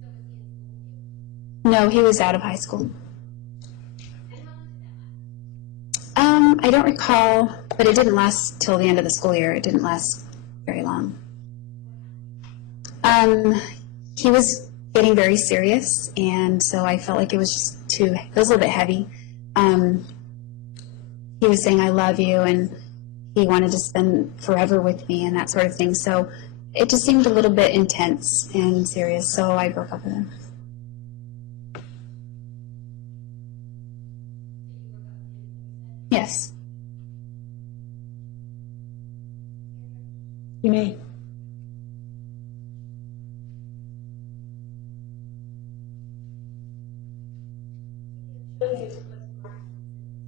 was he in school with you? No, he was out of high school. And how long did that last? I don't recall, but it didn't last till the end of the school year. It didn't last very long. He was getting very serious, and so I felt like it was just it was a little bit heavy. He was saying, "I love you," and he wanted to spend forever with me and that sort of thing. So it just seemed a little bit intense and serious, so I broke up with him. Did you Yes. You may.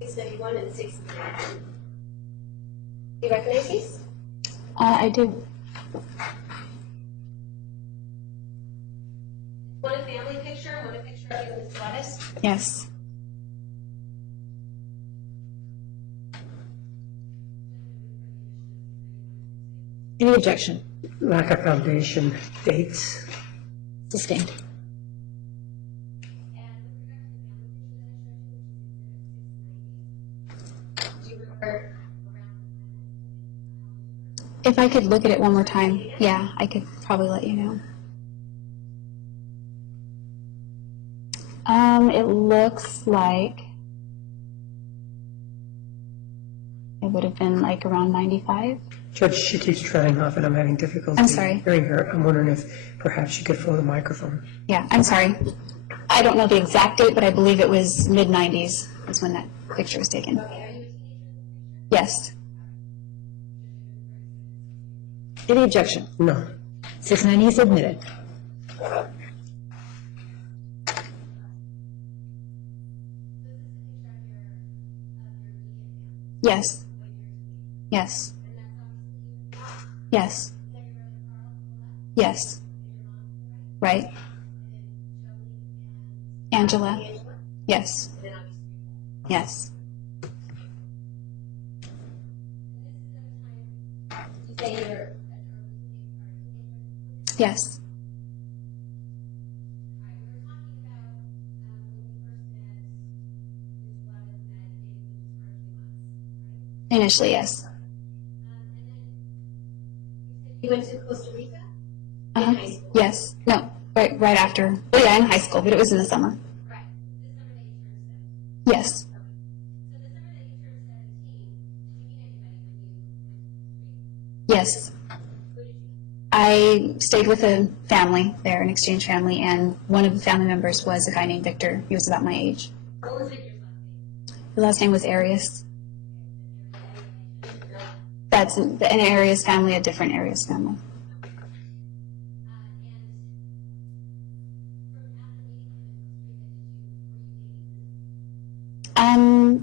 $691 and $690. Do you recognize these? I do. One a family picture, one a picture of you and Miss Gladys. Yes. Any objection? Lack of foundation, dates. Sustained. Do you remember? If I could look at it one more time, yeah, I could probably let you know. It looks like it would have been like around 95. Judge, she keeps trailing off and I'm having difficulty I'm sorry. hearing her. I'm wondering if perhaps you could follow the microphone. Yeah, I'm sorry. I don't know the exact date, but I believe it was mid-90s is when that picture was taken. Yes. Any objection? No. 690 is admitted. Yes. Yes. Yes. Yes. Right. Angela. Yes. Yes. You say you're Yes. Initially, yes. You went to Costa Rica? Uh-huh. high school. Yes. No. Right after. Oh yeah, in high school, but it was in the summer. Right. The summer that you turned 17. Yes. So the summer that you turned 17, did you meet anybody when you went to Yes. I stayed with a family there, an exchange family, and one of the family members was a guy named Victor. He was about my age. What was Victor's last name? The last name was Arias. That's an Arias family, a different Arias family.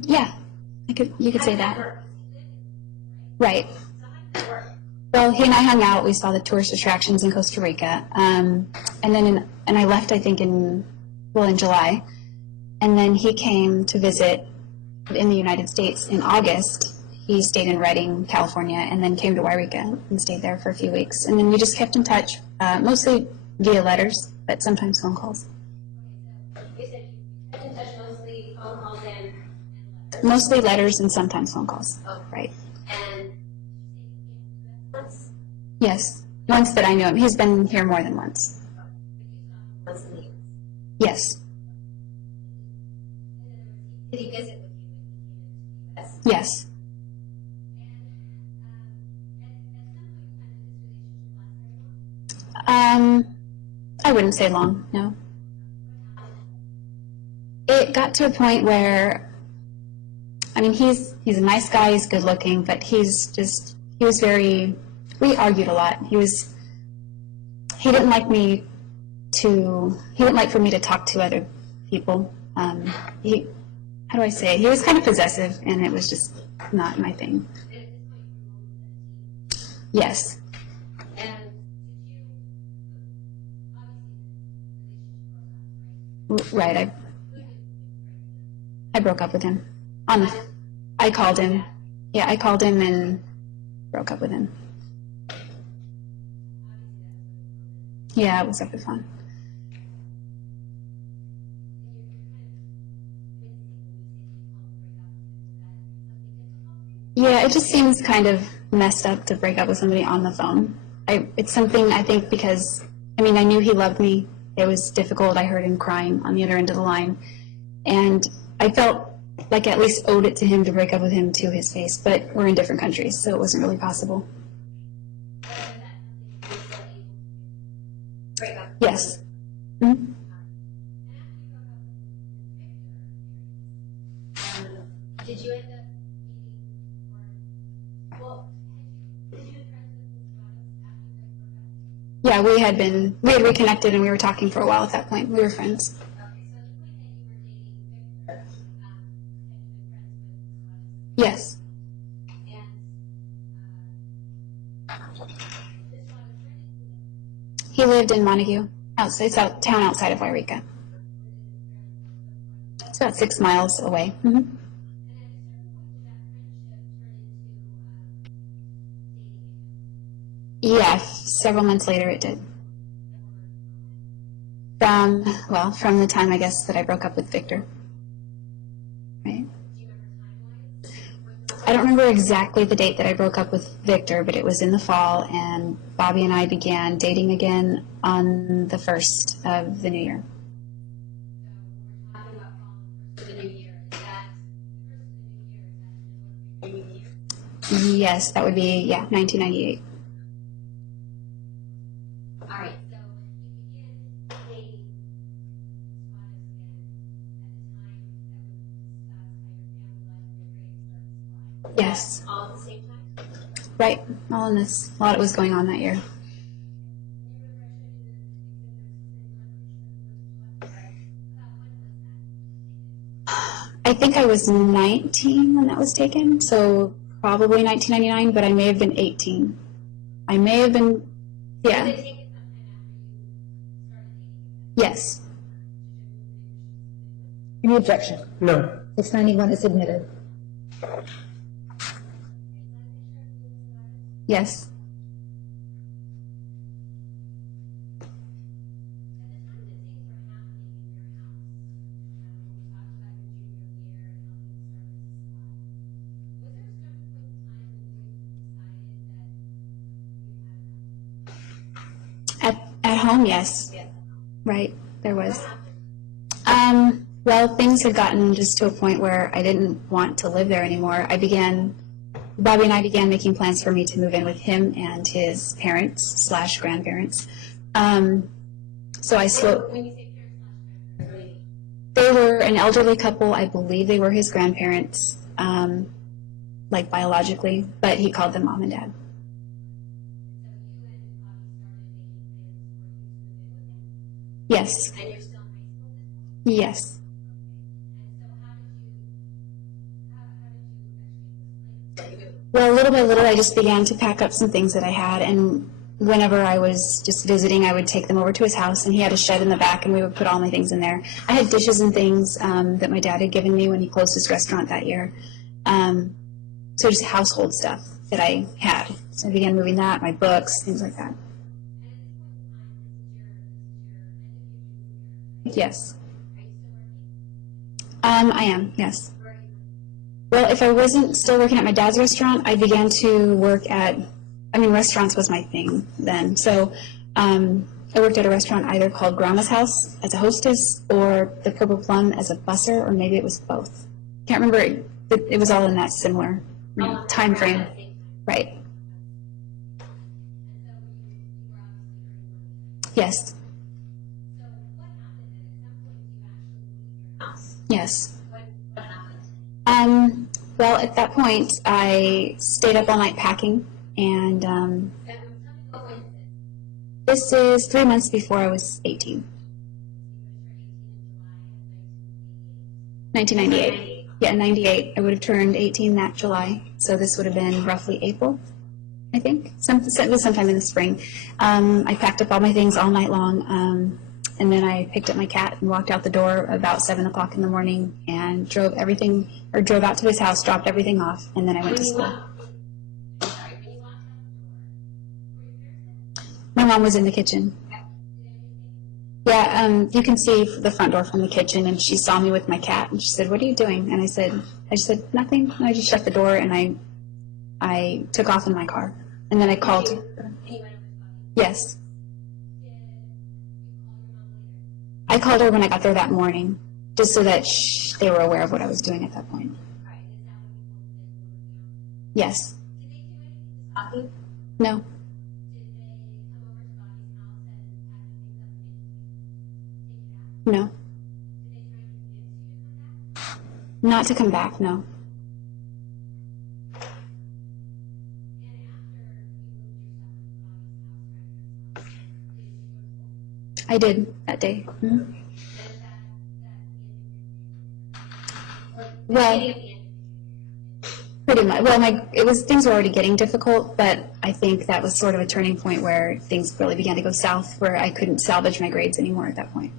Yeah, you could say that. Right. Well, he and I hung out. We saw the tourist attractions in Costa Rica, and then I left. I think in July, and then he came to visit in the United States in August. He stayed in Redding, California, and then came to Wairika and stayed there for a few weeks. And then we just kept in touch, mostly via letters, but sometimes phone calls. You said you kept in touch mostly phone calls and letters. Mostly letters and sometimes phone calls. Oh. Right. And once, Yes. Once that I knew him. He's been here more than once. once in the year. Yes. Did he visit with you when he came into the U.S.? Yes. I wouldn't say long, no. It got to a point where, I mean, he's a nice guy, he's good looking, but he was very, we argued a lot. He didn't like for me to talk to other people. How do I say it? He was kind of possessive, and it was just not my thing. Yes. Right. I broke up with him. I called him. Yeah, I called him and broke up with him. Yeah, it was up to fun. Yeah, it just seems kind of messed up to break up with somebody on the phone. It's something I think because, I mean, I knew he loved me. It was difficult. I heard him crying on the other end of the line. And I felt like I at least owed it to him to break up with him to his face. But we're in different countries, so it wasn't really possible. Break up. Yes. Mm-hmm. Did you end up Yeah, we had reconnected and we were talking for a while at that point. We were friends. Yes. He lived in Montague, it's a town outside of Wairika. It's about 6 miles away. Mm-hmm. Yeah, several months later it did. From the time, I guess, that I broke up with Victor. Right? I don't remember exactly the date that I broke up with Victor, but it was in the fall, and Bobby and I began dating again on the 1st of the new year. Yes, that would be, 1998. All right, so you begin dating at the time that we discussed how your family life and your grades started to slide. Yes. All at the same time? Right. All in this. A lot was going on that year. I think I was 19 when that was taken, so probably 1999, but I may have been 18. I may have been, yeah. Did it take it sometime after you started dating? Yes. Any objection? No. 691 is admitted. Yes. At home, yes. Right, there was. Well, things had gotten just to a point where I didn't want to live there anymore. Bobby and I began making plans for me to move in with him and his parents/grandparents. So I When you say parents/grandparents, they were an elderly couple. I believe they were his grandparents, like biologically, but he called them mom and dad. Yes. and you're still in high school at this point? Yes. And so how did you Well, little by little, I just began to pack up some things that I had, and whenever I was just visiting, I would take them over to his house, and he had a shed in the back, and we would put all my things in there. I had dishes and things that my dad had given me when he closed his restaurant that year. So just household stuff that I had. So I began moving that, my books, things like that. Yes. I am, yes. Well, if I wasn't still working at my dad's restaurant, I began to work restaurants was my thing then. So I worked at a restaurant either called Grandma's House as a hostess or the Purple Plum as a busser, or maybe it was both. Can't remember. It was all in that similar time frame. Right. Yes. Yes. Well, at that point, I stayed up all night packing, and this is 3 months before I was 18. 1998. Yeah, 98. I would have turned 18 that July, so this would have been roughly April, I think. It was sometime in the spring. I packed up all my things all night long. And then I picked up my cat and walked out the door about 7 o'clock in the morning and drove out to his house, dropped everything off, and then I went to school. My mom was in the kitchen. Yeah, you can see the front door from the kitchen, and she saw me with my cat, and she said, "What are you doing?" And I just said, "Nothing." And I just shut the door, and I took off in my car. And then I called. Yes. I called her when I got there that morning, just so that they were aware of what I was doing at that point. Yes. No. No. Not to come back, no. I did that day. Well, pretty much. Well, things were already getting difficult, but I think that was sort of a turning point where things really began to go south, where I couldn't salvage my grades anymore at that point.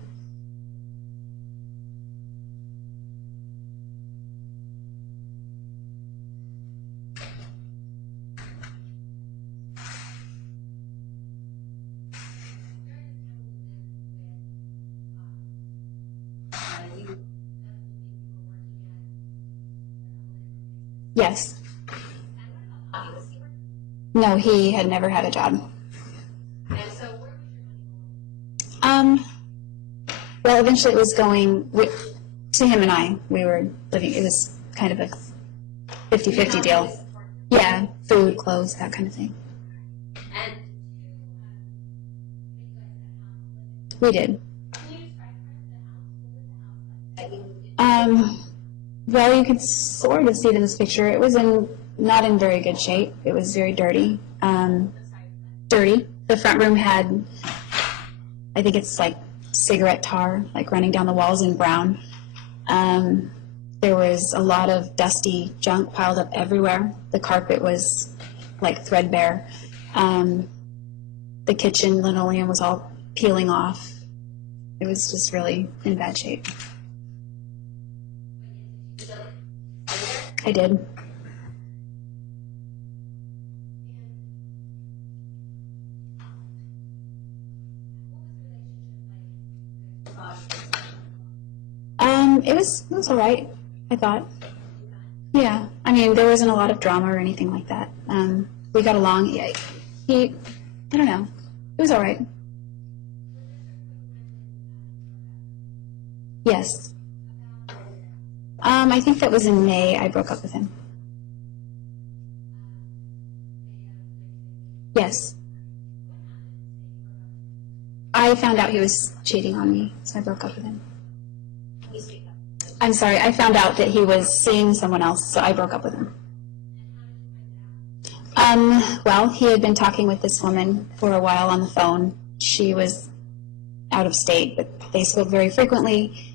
Yes. No, he had never had a job. Well, eventually it was going to him and I. We were living, it was kind of a 50-50 deal. Yeah, food, clothes, that kind of thing. We did. Well, you could sort of see it in this picture. It was not in very good shape. It was very dirty. Dirty. The front room had, I think it's like cigarette tar, like running down the walls in brown. There was a lot of dusty junk piled up everywhere. The carpet was like threadbare. The kitchen linoleum was all peeling off. It was just really in bad shape. I did. It was all right, I thought. Yeah, I mean, there wasn't a lot of drama or anything like that. We got along. I don't know. It was all right. Yes. I think that was in May I broke up with him. Yes. I found out he was cheating on me, so I broke up with him. I'm sorry, I found out that he was seeing someone else, so I broke up with him. Well, he had been talking with this woman for a while on the phone. She was out of state, but they spoke very frequently.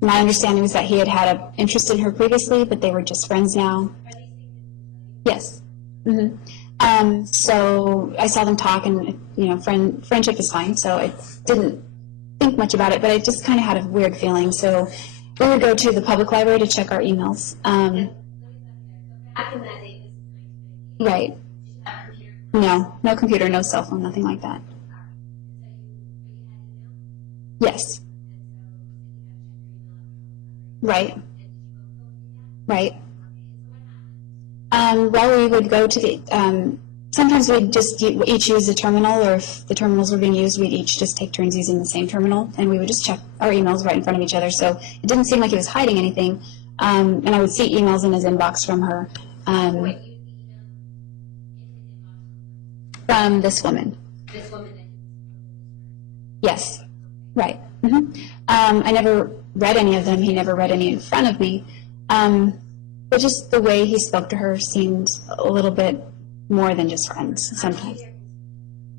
My understanding was that he had had an interest in her previously, but they were just friends now. Yes. Mm-hmm. So I saw them talk, and friendship is fine. So I didn't think much about it, but I just kind of had a weird feeling. So we would go to the public library to check our emails. Right. No computer, no cell phone, nothing like that. Yes. Right. Right. Well, we would go to the, sometimes we'd just each use a terminal, or if the terminals were being used, we'd each just take turns using the same terminal, and we would just check our emails right in front of each other. So it didn't seem like he was hiding anything. And I would see emails in his inbox from her, from this woman. Yes. Right. Mm-hmm. I never read any of them. He never read any in front of me. But just the way he spoke to her seemed a little bit more than just friends sometimes.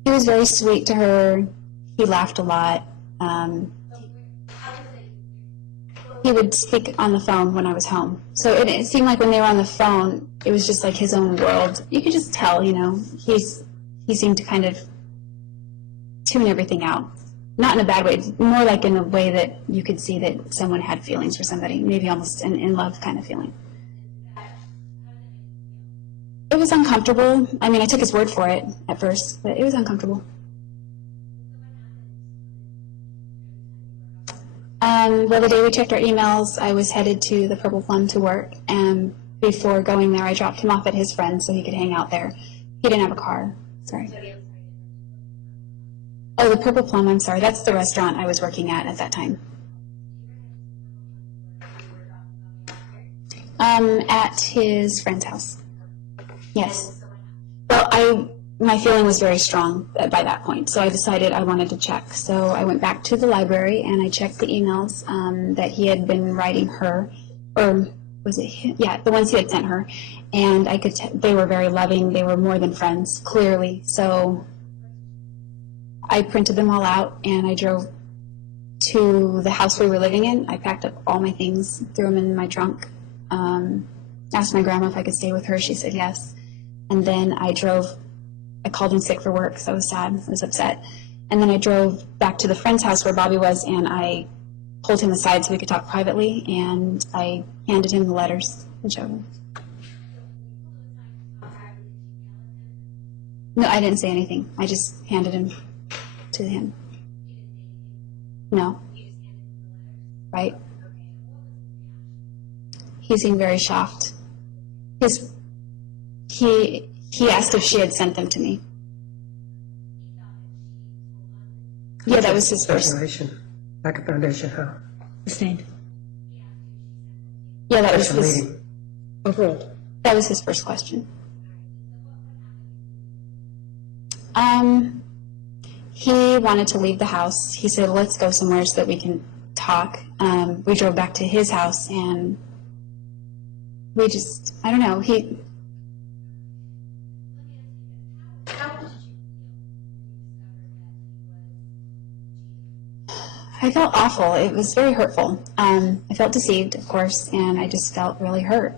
He was very sweet to her. He laughed a lot. He would speak on the phone when I was home. So it seemed like when they were on the phone, it was just like his own world. You could just tell, he seemed to kind of tune everything out. Not in a bad way, more like in a way that you could see that someone had feelings for somebody, maybe almost an in love kind of feeling. It was uncomfortable. I mean, I took his word for it at first, but it was uncomfortable. Well, the day we checked our emails, I was headed to the Purple Plum to work, and before going there, I dropped him off at his friend's so he could hang out there. He didn't have a car. Sorry. Oh, the Purple Plum, I'm sorry. That's the restaurant I was working at that time. At his friend's house. Yes. Well, my feeling was very strong by that point, so I decided I wanted to check. So I went back to the library and I checked the emails that he had been writing her, or was it him? Yeah, the ones he had sent her, and I could they were very loving. They were more than friends, clearly. So I printed them all out, and I drove to the house we were living in. I packed up all my things, threw them in my trunk, asked my grandma if I could stay with her. She said yes. And then I called in sick for work because I was sad, I was upset. And then I drove back to the friend's house where Bobby was, and I pulled him aside so we could talk privately, and I handed him the letters and showed him. No, I didn't say anything. I just handed him to him. No. Right. He seemed very shocked. He asked if she had sent them to me. Yeah, that was his first. Lack of foundation, how? Sustained. Yeah, that was Special his. meeting. Overruled. That was his first question. He wanted to leave the house. He said, let's go somewhere so that we can talk. We drove back to his house, and we just, I don't know, I felt awful. It was very hurtful. I felt deceived, of course, and I just felt really hurt.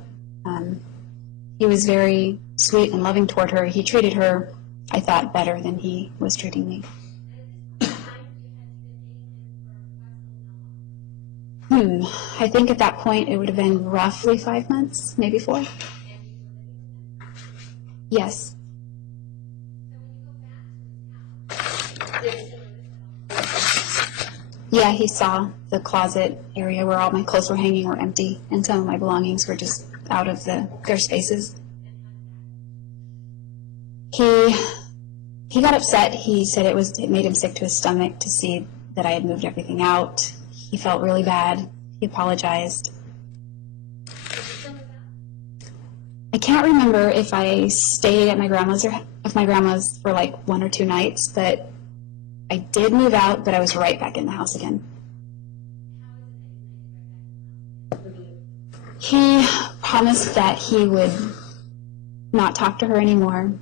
He was very sweet and loving toward her. He treated her, I thought, better than he was treating me. I think at that point it would have been roughly 5 months, maybe 4. Yes. Yeah, he saw the closet area where all my clothes were hanging were empty, and some of my belongings were just out of their spaces. He got upset. He said it made him sick to his stomach to see that I had moved everything out. He felt really bad. He apologized. I can't remember if I stayed at my grandma's for like 1 or 2 nights, but I did move out, but I was right back in the house again. He promised that he would not talk to her anymore.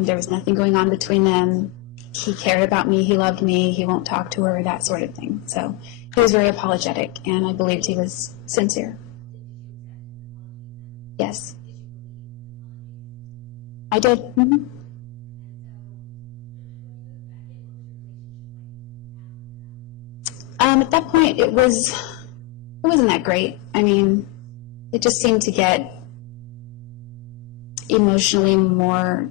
There was nothing going on between them. He cared about me. He loved me. He won't talk to her, that sort of thing. So he was very apologetic, and I believed he was sincere. Yes. I did. Mm-hmm. At that point, it wasn't that great. I mean, it just seemed to get emotionally more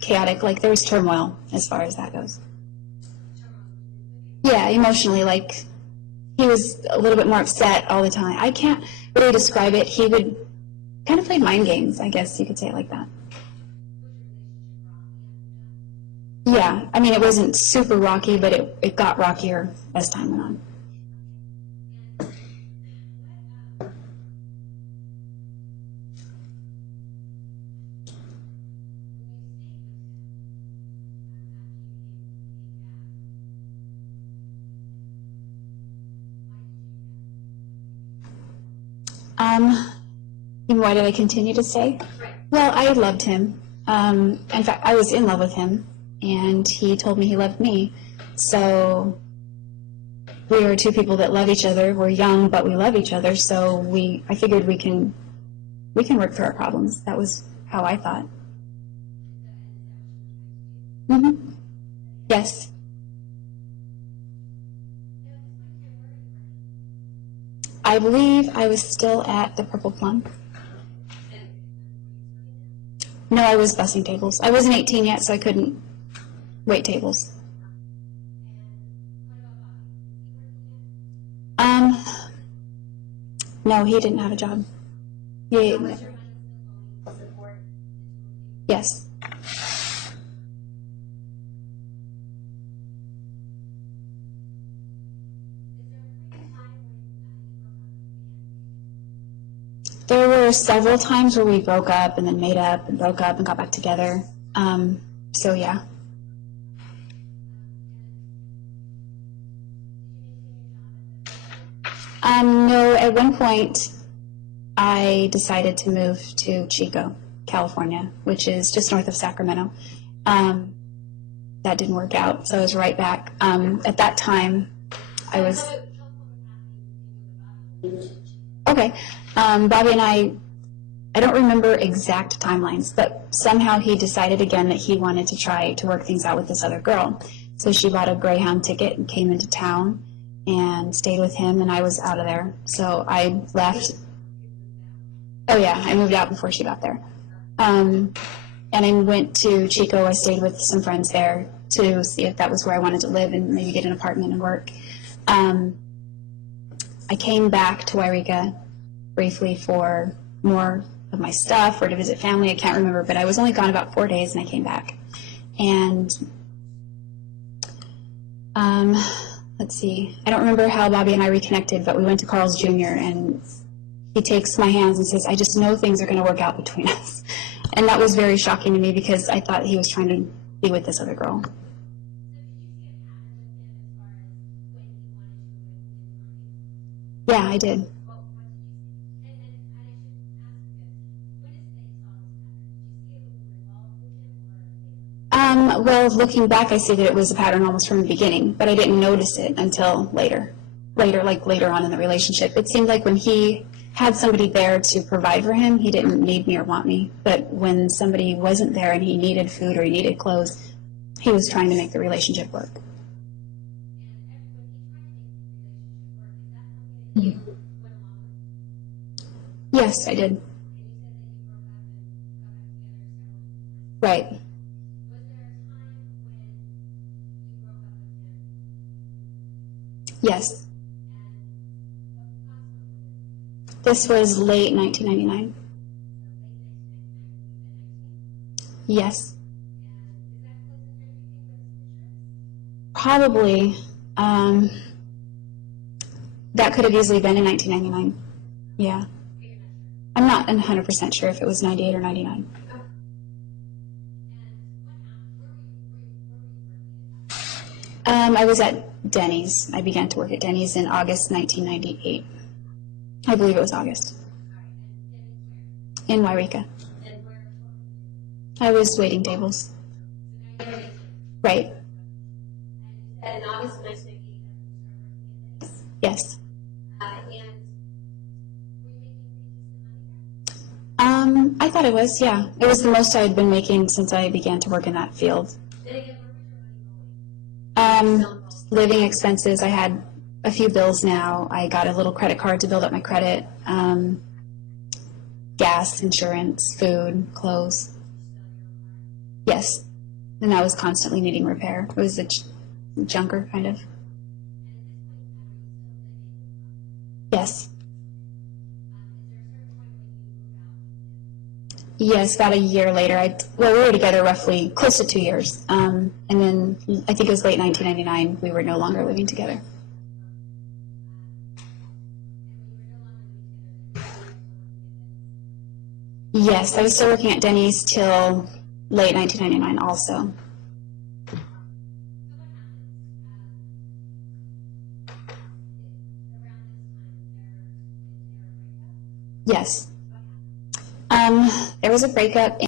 chaotic. Like, there was turmoil as far as that goes. Yeah, emotionally, like, he was a little bit more upset all the time. I can't really describe it. He would kind of play mind games, I guess you could say it like that. Yeah, I mean, it wasn't super rocky, but it got rockier as time went on. Why did I continue to stay? Well, I loved him. In fact, I was in love with him, and he told me he loved me. So we are 2 people that love each other. We're young, but we love each other. So I figured we can work through our problems. That was how I thought. Mm-hmm. Yes. I believe I was still at the Purple Plum. No, I was bussing tables. I wasn't 18 yet, so I couldn't wait tables. No, he didn't have a job. Yes. There were several times where we broke up and then made up and broke up and got back together. So yeah. No, at one point I decided to move to Chico, California, which is just north of Sacramento. that didn't work out, so I was right back. At that time, I was... Okay. Bobby and I don't remember exact timelines, but somehow he decided again that he wanted to try to work things out with this other girl. So she bought a Greyhound ticket and came into town and stayed with him, and I was out of there. So I left. Oh yeah, I moved out before she got there. And I went to Chico. I stayed with some friends there to see if that was where I wanted to live and maybe get an apartment and work. I came back to Wairika briefly for more of my stuff or to visit family. I can't remember, but I was only gone about 4 days and I came back. And let's see, I don't remember how Bobby and I reconnected, but we went to Carl's Jr. and he takes my hands and says, I just know things are going to work out between us. And that was very shocking to me because I thought he was trying to be with this other girl. Yeah, I did. Well, looking back, I see that it was a pattern almost from the beginning, but I didn't notice it until later, like later on in the relationship. It seemed like when he had somebody there to provide for him, he didn't need me or want me. But when somebody wasn't there and he needed food or he needed clothes, he was trying to make the relationship work. Yes, I did. Right. Yes. This was late 1999. Yes. Probably. That could have easily been in 1999. Yeah. I'm not 100% sure if it was 98 or 99. I was at Denny's. I began to work at Denny's in August 1998. I believe it was August. In Wairika. I was waiting tables. Right. In August 1998. Yes. I thought it was, yeah. It was the most I had been making since I began to work in that field. Living expenses, I had a few bills now. I got a little credit card to build up my credit. Gas, insurance, food, clothes. Yes. And I was constantly needing repair. It was a junker, kind of. Yes. Yes, about a year later. We were together roughly close to 2 years. And then I think it was late 1999, we were no longer living together. Yes, I was still working at Denny's till late 1999 also. Yes. There was a breakup.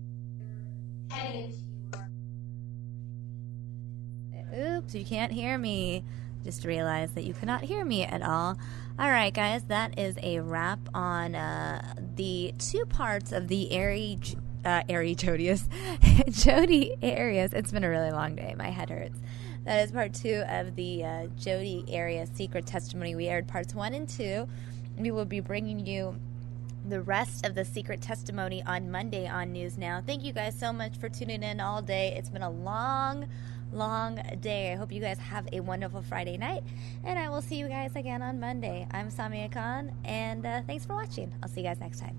Oops, you can't hear me. Just realized that you cannot hear me at all. All right, guys, that is a wrap on the 2 parts of the Jodi Arias. It's been a really long day. My head hurts. That is part 2 of the Jodi Arias secret testimony. We aired parts 1 and 2. We will be bringing you the rest of the secret testimony on Monday on News Now. Thank you guys so much for tuning in all day. It's been a long day. I hope you guys have a wonderful Friday night, and I will see you guys again on Monday. I'm Samia Khan, and thanks for watching. I'll see you guys next time.